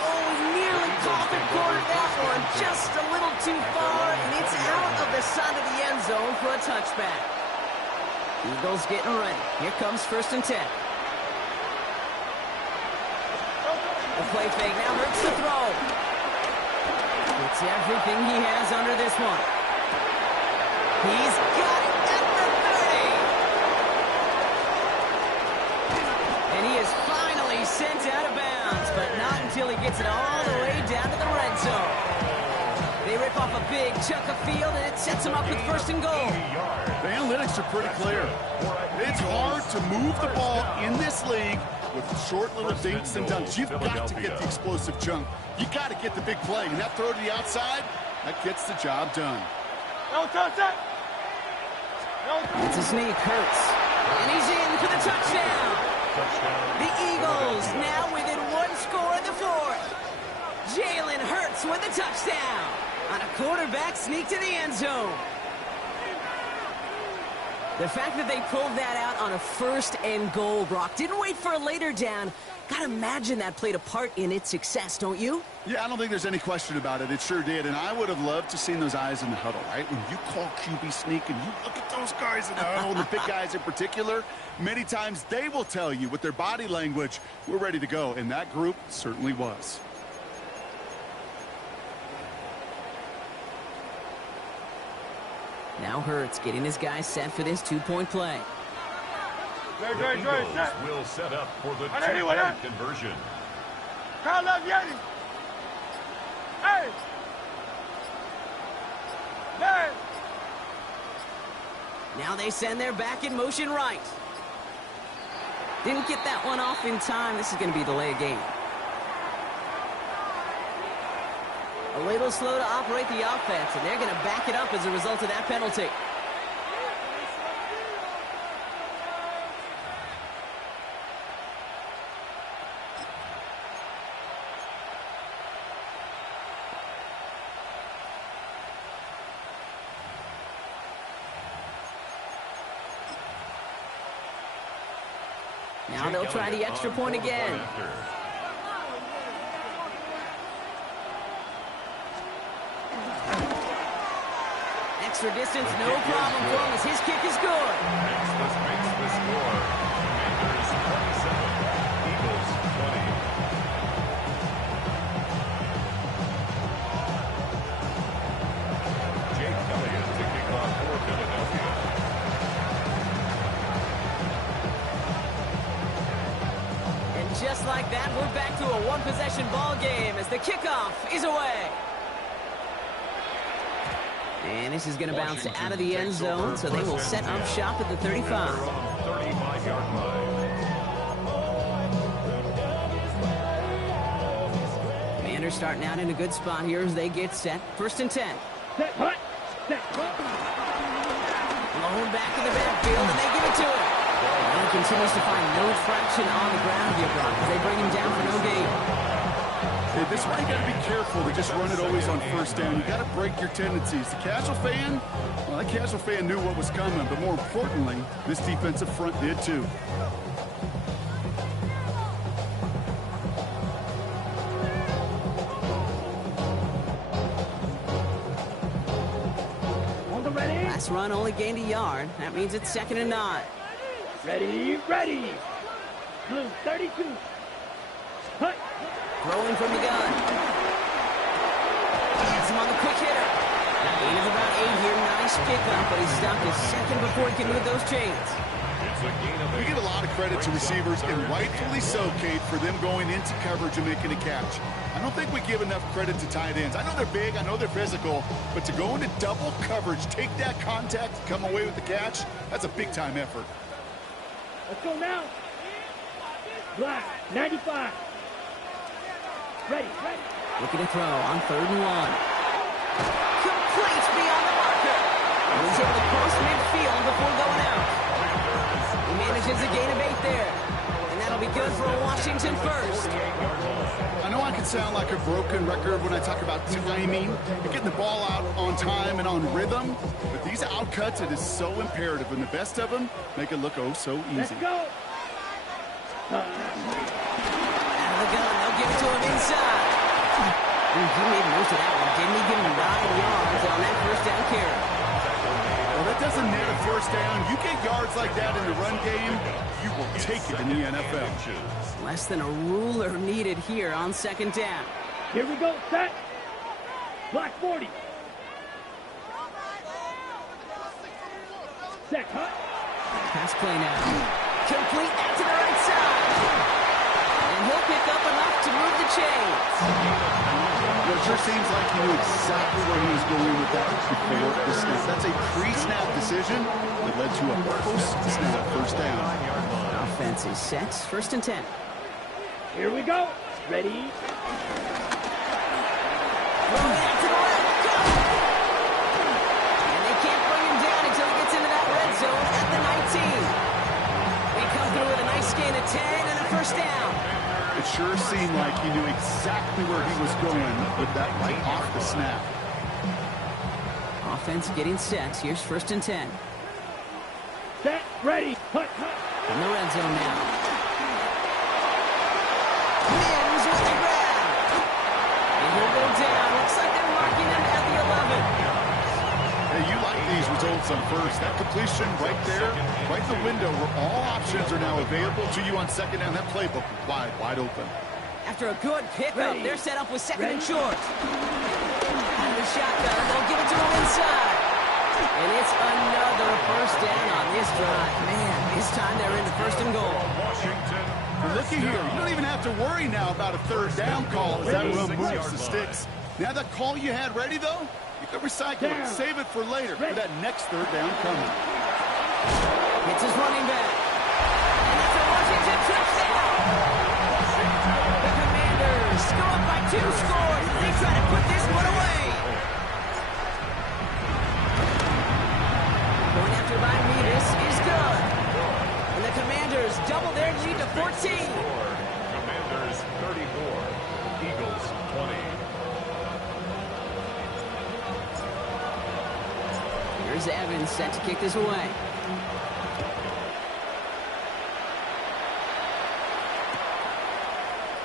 Oh, nearly caught the corner that one. Just a little too far, and it's out of the side of the end zone for a touchback. Eagles getting ready. Here comes 1st and 10. The play fake now hurts the throw. It's everything he has under this one. He's got it at the 30. And he is finally sent out of bounds, but not until he gets it all the way down to the red zone. They rip off a big chunk of field, and it sets them up with 1st and goal. The analytics are pretty clear. It's hard to move the ball in this league with short little dinks and dunks. You've got to get the explosive chunk. You got to get the big play. And that throw to the outside, that gets the job done. It's a sneak, Hurts. And he's in for the touchdown. The Eagles now within 1 score in the 4th. Jalen Hurts with a touchdown on a quarterback sneak to the end zone. The fact that they pulled that out on a 1st and goal, Brock, didn't wait for a later down. Gotta imagine that played a part in its success, don't you? Yeah, I don't think there's any question about it. It sure did, and I would have loved to seen those eyes in the huddle, right? When you call QB sneak and you look at those guys in the huddle, and the big guys in particular, many times they will tell you with their body language, we're ready to go, and that group certainly was. Now Hurts getting his guys set for this 2-point play. The Eagles will set up for the 2-point conversion. Now they send their back in motion right. Didn't get that one off in time. This is going to be delay of game. A little slow to operate the offense, and they're going to back it up as a result of that penalty. Now they'll try the extra point again. Extra distance, no problem for him as his kick is good. Makes the score. Commanders 27, Eagles 20. Jake Elliott to kick off for Philadelphia. And just like that, we're back to a one-possession ball game as the kickoff is away. And this is going to bounce out of the end zone, so they will set up shop at the 35. 35-yard line. Commanders starting out in a good spot here as they get set. 1st and 10. Set, punt. Set, punt. Blown back in the backfield, and they give it to him. And he continues to find no traction on the ground here, Brock, as they bring him down for no gain. Hey, this way you got to be careful to just run it always on 1st down. You got to break your tendencies. The casual fan, well, that casual fan knew what was coming, but more importantly, this defensive front did too. On the ready. Last run only gained a yard. That means it's 2nd and 9. Ready, ready. Blue 32. Punt. Throwing from the gun. Gets him on the quick hitter. Gain of about 8 here. Nice pickup, but he's stopped his 2nd before he can move those chains. We give a lot of credit to receivers, and rightfully so, Kate, for them going into coverage and making a catch. I don't think we give enough credit to tight ends. I know they're big, I know they're physical, but to go into double coverage, take that contact, come away with the catch, that's a big-time effort. Let's go now. Black 95. Ready, ready. Looking to throw on 3rd and 1. Complete beyond the marker. He's able to cross midfield before going out. He manages a gain of 8 there. And that'll be good good for a Washington first. I know I can sound like a broken record when I talk about timing and getting the ball out on time and on rhythm, but these outcuts, it is so imperative, and the best of them make it look oh so easy. Let's go. Out of the gun, they'll give it to him inside. He made most of that one, didn't he? Give him 9 yards on that first down carry. Well, that doesn't net a first down. You get yards like that in the run game, you will take it in the NFL. Less than a ruler needed here on second down. Here we go, set. Block 40. Set, huh? Pass play now. Complete out to the right side. And he'll pick up enough to move the chains. It sure seems like he knew exactly where he was going with that before the snap. That's a pre-snap decision that led to a post-snap first down. Offense is set. First and 10. Here we go. Ready? Throwing out to the left. Go! And they can't bring him down until he gets into that red zone at the 19. They come through with a nice gain of 10 and a first down. It sure seemed like he knew exactly where he was going with that right off the snap. Offense getting set. Here's first and 10. Set. Ready. Hut, hut. In the red zone now. Mims with the grab. And he'll go down. Looks like they're marking him at the 11. Hey, you like these results on first. That completion right there, right the window where all options are now available to you on second down. That playbook wide open. After a good pickup, they're set up with second and short. Out of the shotgun, they'll give it to him inside. And it's another first down on this drive. Man, this time they're into first and goal. Well, looky here. You don't even have to worry now about a third down call as that run moves the sticks. Now that call you had ready, though, you can recycle it. Save it for later for that next third down coming. It's his running back. And it's a Washington touchdown. The Commanders go up by 2 scores. They try to put this one away. Going after by Revis is good. And the Commanders double their lead to 14. Commanders 34, Eagles 20. Here's Evans set to kick this away.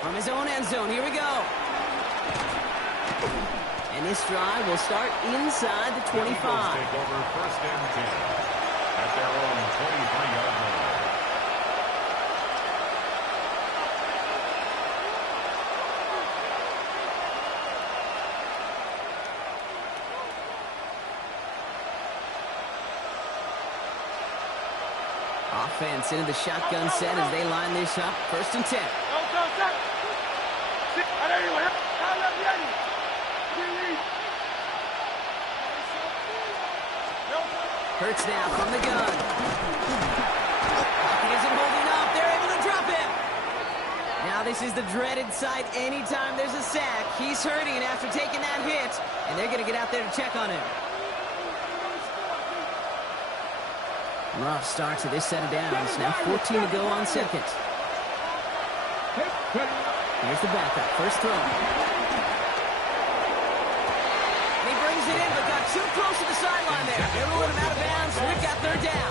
From his own end zone, here we go. And this drive will start inside the 25. Eagles take over first and 10 at their own 23-yard line. Offense into the shotgun set as they line this up. First and 10. Hurts now from the gun. He isn't holding up. They're able to drop him. Now this is the dreaded sight anytime there's a sack. He's hurting after taking that hit, and they're going to get out there to check on him. Rough start to this set of downs. Now 14 to go on second. Here's the backup. First throw. He brings it in, but got too close to the sideline there. They're ruling him out of bounds. We've got third down.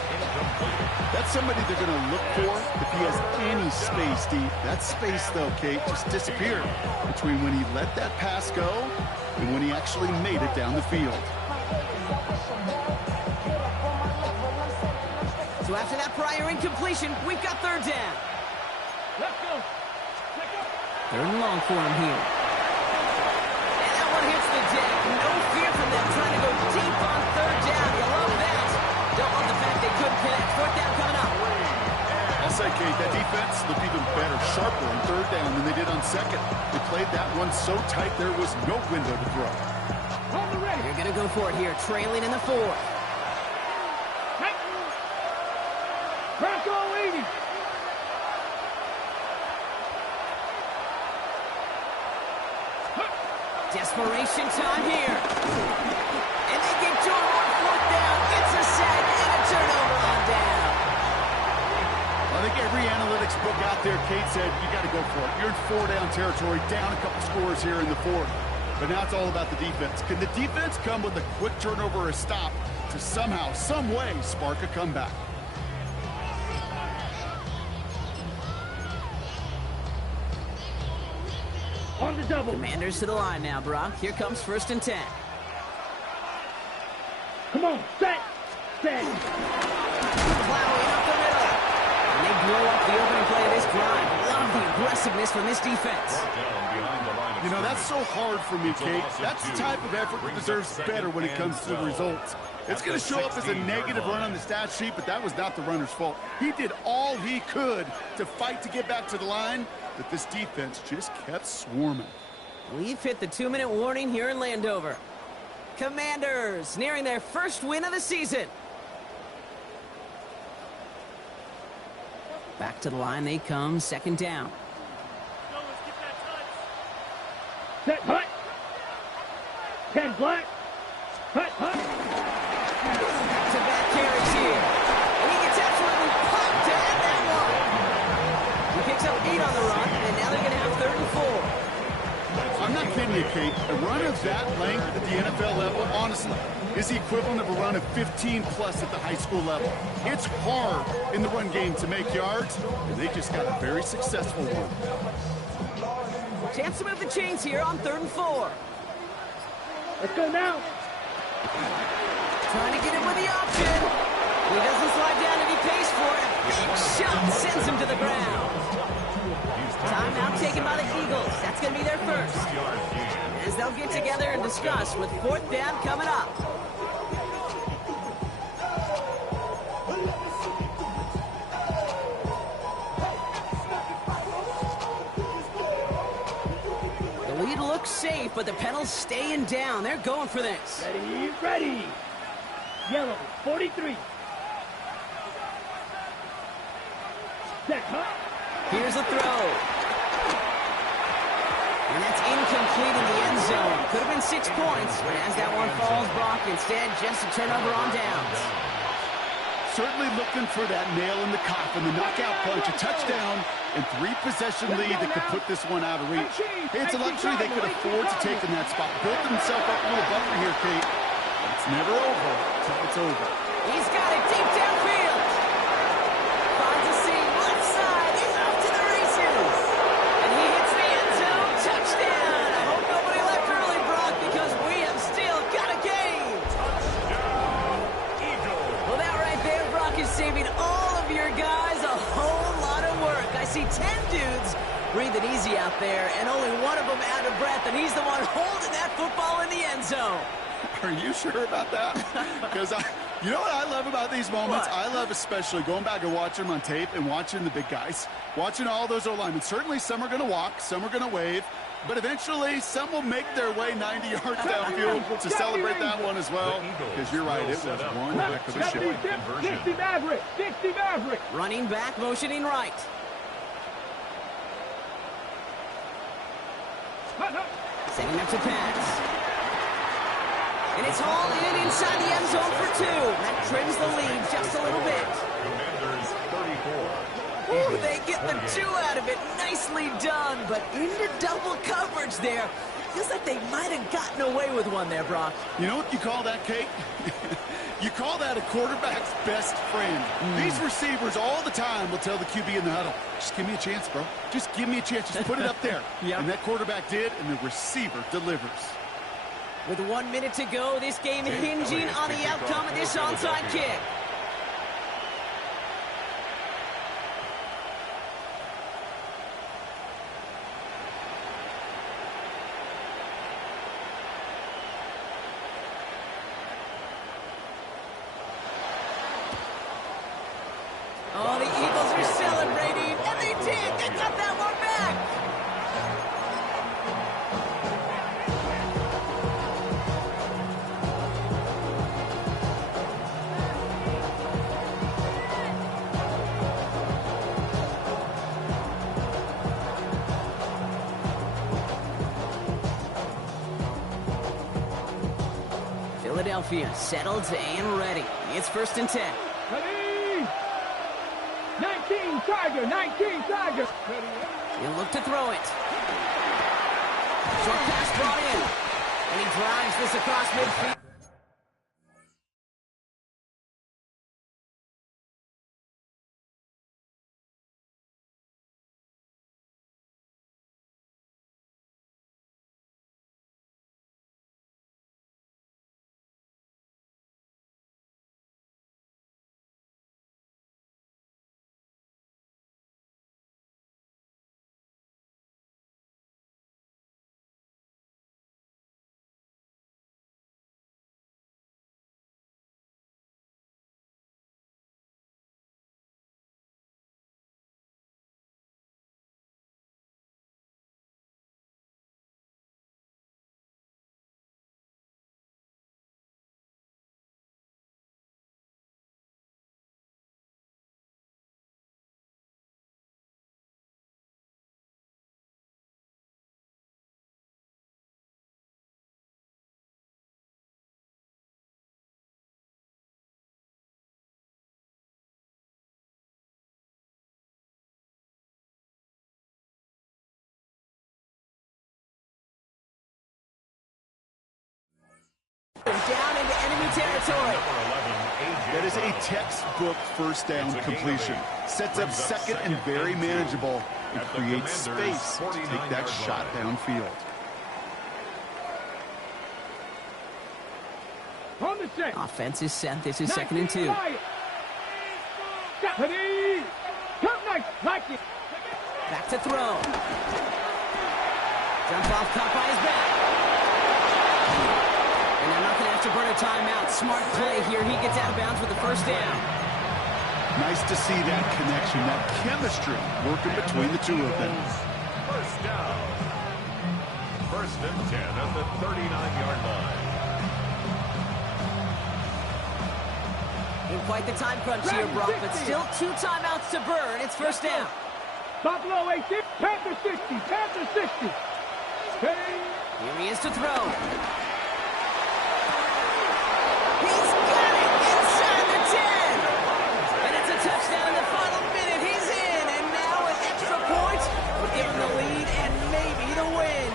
That's somebody they're going to look for if he has any space deep. That space, though, Kate, just disappeared between when he let that pass go and when he actually made it down the field. So after that prior incompletion, we've got third down. Let's go. Third and long for him here. And that one hits the deck. No fear from them trying to go deep on third down. You love that. Don't love the fact they couldn't connect. Fourth down coming up. I'll say, Kate, that defense looked even better, sharper on third down than they did on second. They played that one so tight there was no window to throw. You're going to go for it here, trailing in the fourth. Bronco 80. Desperation time here. And they get Jordan on fourth down. It's a sack and a turnover on down. I think every analytics book out there, Kate said, you got to go for it. You're in four-down territory, down a couple scores here in the fourth. But now it's all about the defense. Can the defense come with a quick turnover or a stop to somehow, some way, spark a comeback? On the double. Commanders to the line now, Brock. Here comes 1st and 10. Come on, set. Plowing up the middle. And they blow up the opening play of this drive. Love the aggressiveness from this defense. You know, that's so hard for me, Kate. That's the type of effort that deserves better when it comes to the results. It's going to show up as a negative run on the stat sheet, but that was not the runner's fault. He did all he could to fight to get back to the line, but this defense just kept swarming. We've hit the 2-minute warning here in Landover. Commanders nearing their first win of the season. Back to the line they come, 2nd down. Set, hut. 10 black. Hut, hut. Back-to-back carries here. And he gets absolutely pumped to end that one. He picks up 8 on the run, and now they're going to have 3rd and 4. I'm not kidding you, Kate. A run of that length at the NFL level, honestly, is the equivalent of a run of 15-plus at the high school level. It's hard in the run game to make yards, and they just got a very successful one. Chance to move the chains here on 3rd and 4. Let's go now. Trying to get him with the option. He doesn't slide down and he pays for it. A big shot sends him to the ground. Timeout taken by the Eagles. That's going to be their first. As they'll get together and discuss with 4th down coming up. The lead looks safe, but the pedals staying down. They're going for this. Ready, ready. Yellow, 43. Set, hut. Here's a throw. And that's incomplete in the end zone. Could have been 6 points, but as that one falls, Brock, instead just a turnover on downs. Certainly looking for that nail in the coffin, the knockout punch, a touchdown, and 3-possession lead that could put this one out of reach. Hey, it's a luxury they could afford to take in that spot. Built himself up a little buffer here, Kate. It's never over until it's over. He's got it deep downfield. Finds a seam, left side. He's off to the races. And he hits the end zone. Touchdown. I hope nobody left early, Brock, because we have still got a game. Well, that right there, Brock, is saving all of your guys a whole lot of work. I see 10 dudes breathing easy out there, and only one of them out of breath, and he's the one holding that football in the end zone. Are you sure about that? Because you know what I love about these moments? What? I love especially going back and watching them on tape and watching the big guys, watching all those O-linemen. Certainly some are going to walk, some are going to wave, but eventually some will make their way 90 yards downfield to celebrate that one as well. Because you're right, it was one heck of a show. 60 Maverick, 60 Maverick. Running back, motioning right. Hut, hut. Setting up to pass. And it's hauled in inside the end zone for 2. That trims the lead just a little bit. Ooh, they get the 2 out of it. Nicely done, but into double coverage there. Feels like they might have gotten away with one there, Brock. You know what you call that, Kate? You call that a quarterback's best friend. These receivers all the time will tell the QB in the huddle, just give me a chance, bro. Just give me a chance. Just put it up there. Yep. And that quarterback did, and the receiver delivers. With 1 minute to go, this game hinging on the outcome of this onside kick. Oh, the Eagles are celebrating, and they did. They got that one back. Philadelphia settled and ready. It's 1st and 10. Ready. 19. Tiger, 19 Tiger. He'll look to throw it. Short pass brought in. And he drives this across midfield. Down into enemy territory. That is a textbook first down completion. Sets up second and very manageable and creates space to take that shot downfield. On the set. Offense is set. This is 2nd and 2. Company. Come nice. Like it. Back to throw. Jump off, caught by his back. And they're not going to have to burn a timeout. Smart play here. He gets out of bounds with the first down. Nice to see that connection, that chemistry working between the two of them. First down. 1st and 10 at the 39-yard line. In quite the time crunch here, Brock, but still 2 timeouts to burn. It's first down. Buffalo 18. Panther 60. Panther 60. Here he is to throw. He's got it inside the 10. And it's a touchdown in the final minute. He's in. And now an extra point will give him the lead and maybe the win.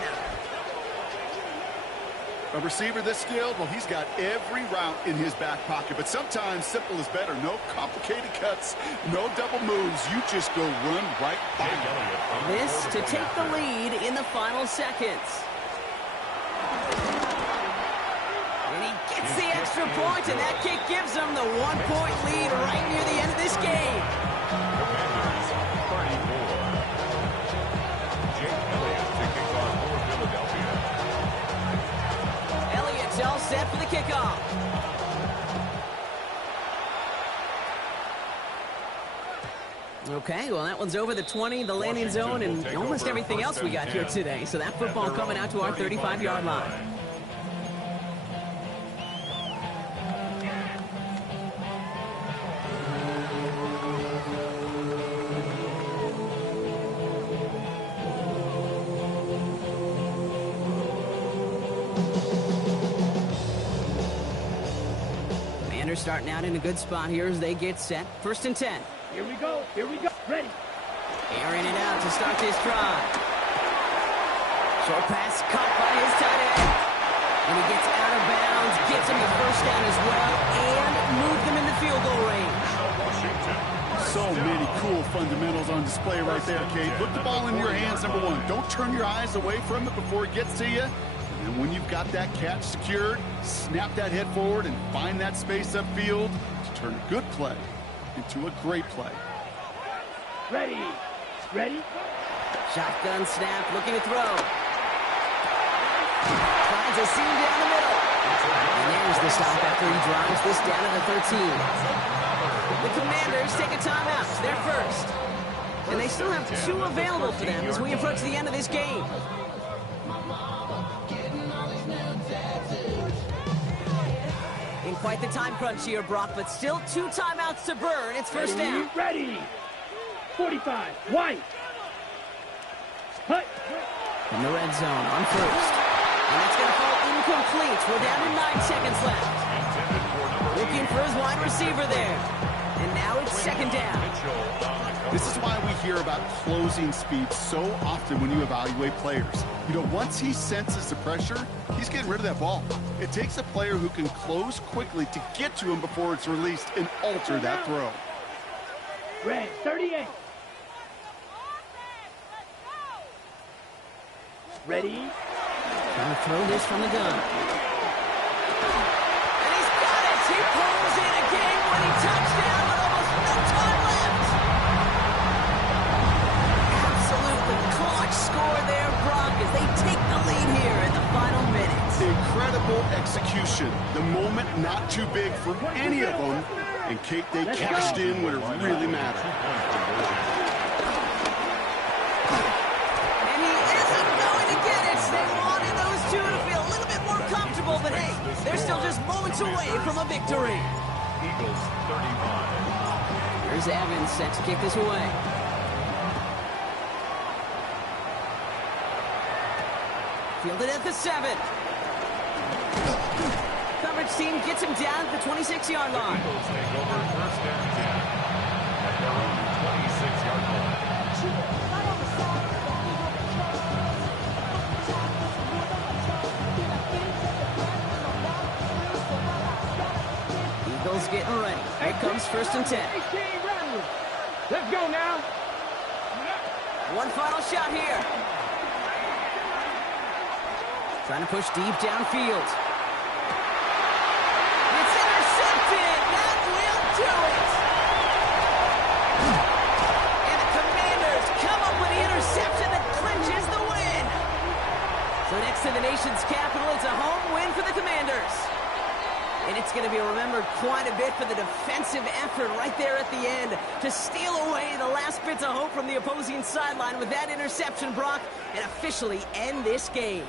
A receiver this skilled, well, he's got every route in his back pocket. But sometimes simple is better. No complicated cuts, no double moves. You just go run right by him. This to take the lead in the final seconds. And he gets the extra point, and that kick gives him the 1-point lead right near the end of this game. Commanders 34. Jake Elliott to kick off for Philadelphia. Elliott's all set for the kickoff. Okay, well, that one's over the 20, the landing zone, and almost everything else we got here today. So that football coming out to our 35-yard line. Commanders starting out in a good spot here as they get set. 1st and 10. Here we go. Here we go. Ready. Airing it out to start this drive. Short pass caught by his tight end. And he gets out of bounds, gets him the first down as well, and moved them into field goal range. So many cool fundamentals on display right there, Kate. Put the ball in your hands, number one. Don't turn your eyes away from it before it gets to you. And when you've got that catch secured, snap that head forward and find that space upfield to turn a good play into a great play. Ready. Ready. Shotgun snap, looking to throw. Finds a seam down the middle. And there's the stop after he drives this down to the 13. The Commanders take a timeout. They're first. And they still have 2 available for them as we approach the end of this game. In quite the time crunch here, Brock, but still 2 timeouts to burn. It's first down. Ready. 45. White. Hut. In the red zone on first. And that's going to fall incomplete. We're down to 9 seconds left. Looking for his wide receiver there. And now it's second down. This is why we hear about closing speed so often when you evaluate players. You know, once he senses the pressure, he's getting rid of that ball. It takes a player who can close quickly to get to him before it's released and alter that throw. Red 38. Ready? Trying to throw this from the gun. And he's got it! He pulls in a game-winning touchdown with almost no time left! Absolutely clutch score there, Brock, as they take the lead here in the final minutes. Incredible execution. The moment not too big for any of them. And Kate, they cashed in when it really mattered. And he isn't going to get it. They wanted those two to feel a little bit more comfortable, but hey, they're still just moments away from a victory. Eagles 35. Here's Evans set to kick this away. Fielded at the 7. Coverage team gets him down at the 26-yard line. Eagles take over first and 10 at their own 26-yard line. Eagles getting ready. Here comes first and 10. Let's go now. One final shot here. Trying to push deep downfield. It's intercepted. That will do it. And the Commanders come up with the interception that clinches the win. So next to the nation's capital, it's a home win for the Commanders. And it's going to be remembered quite a bit for the defensive effort right there at the end to steal away the last bits of hope from the opposing sideline with that interception, Brock, and officially end this game.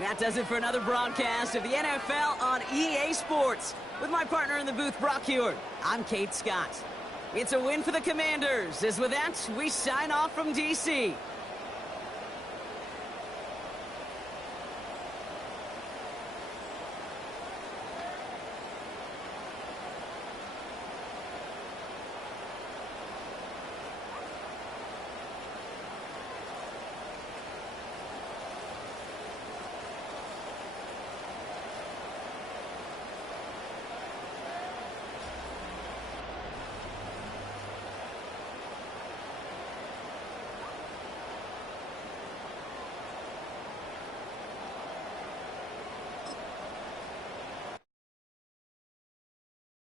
That does it for another broadcast of the NFL on EA Sports. With my partner in the booth, Brock Heward, I'm Kate Scott. It's a win for the Commanders, as with that, we sign off from D.C.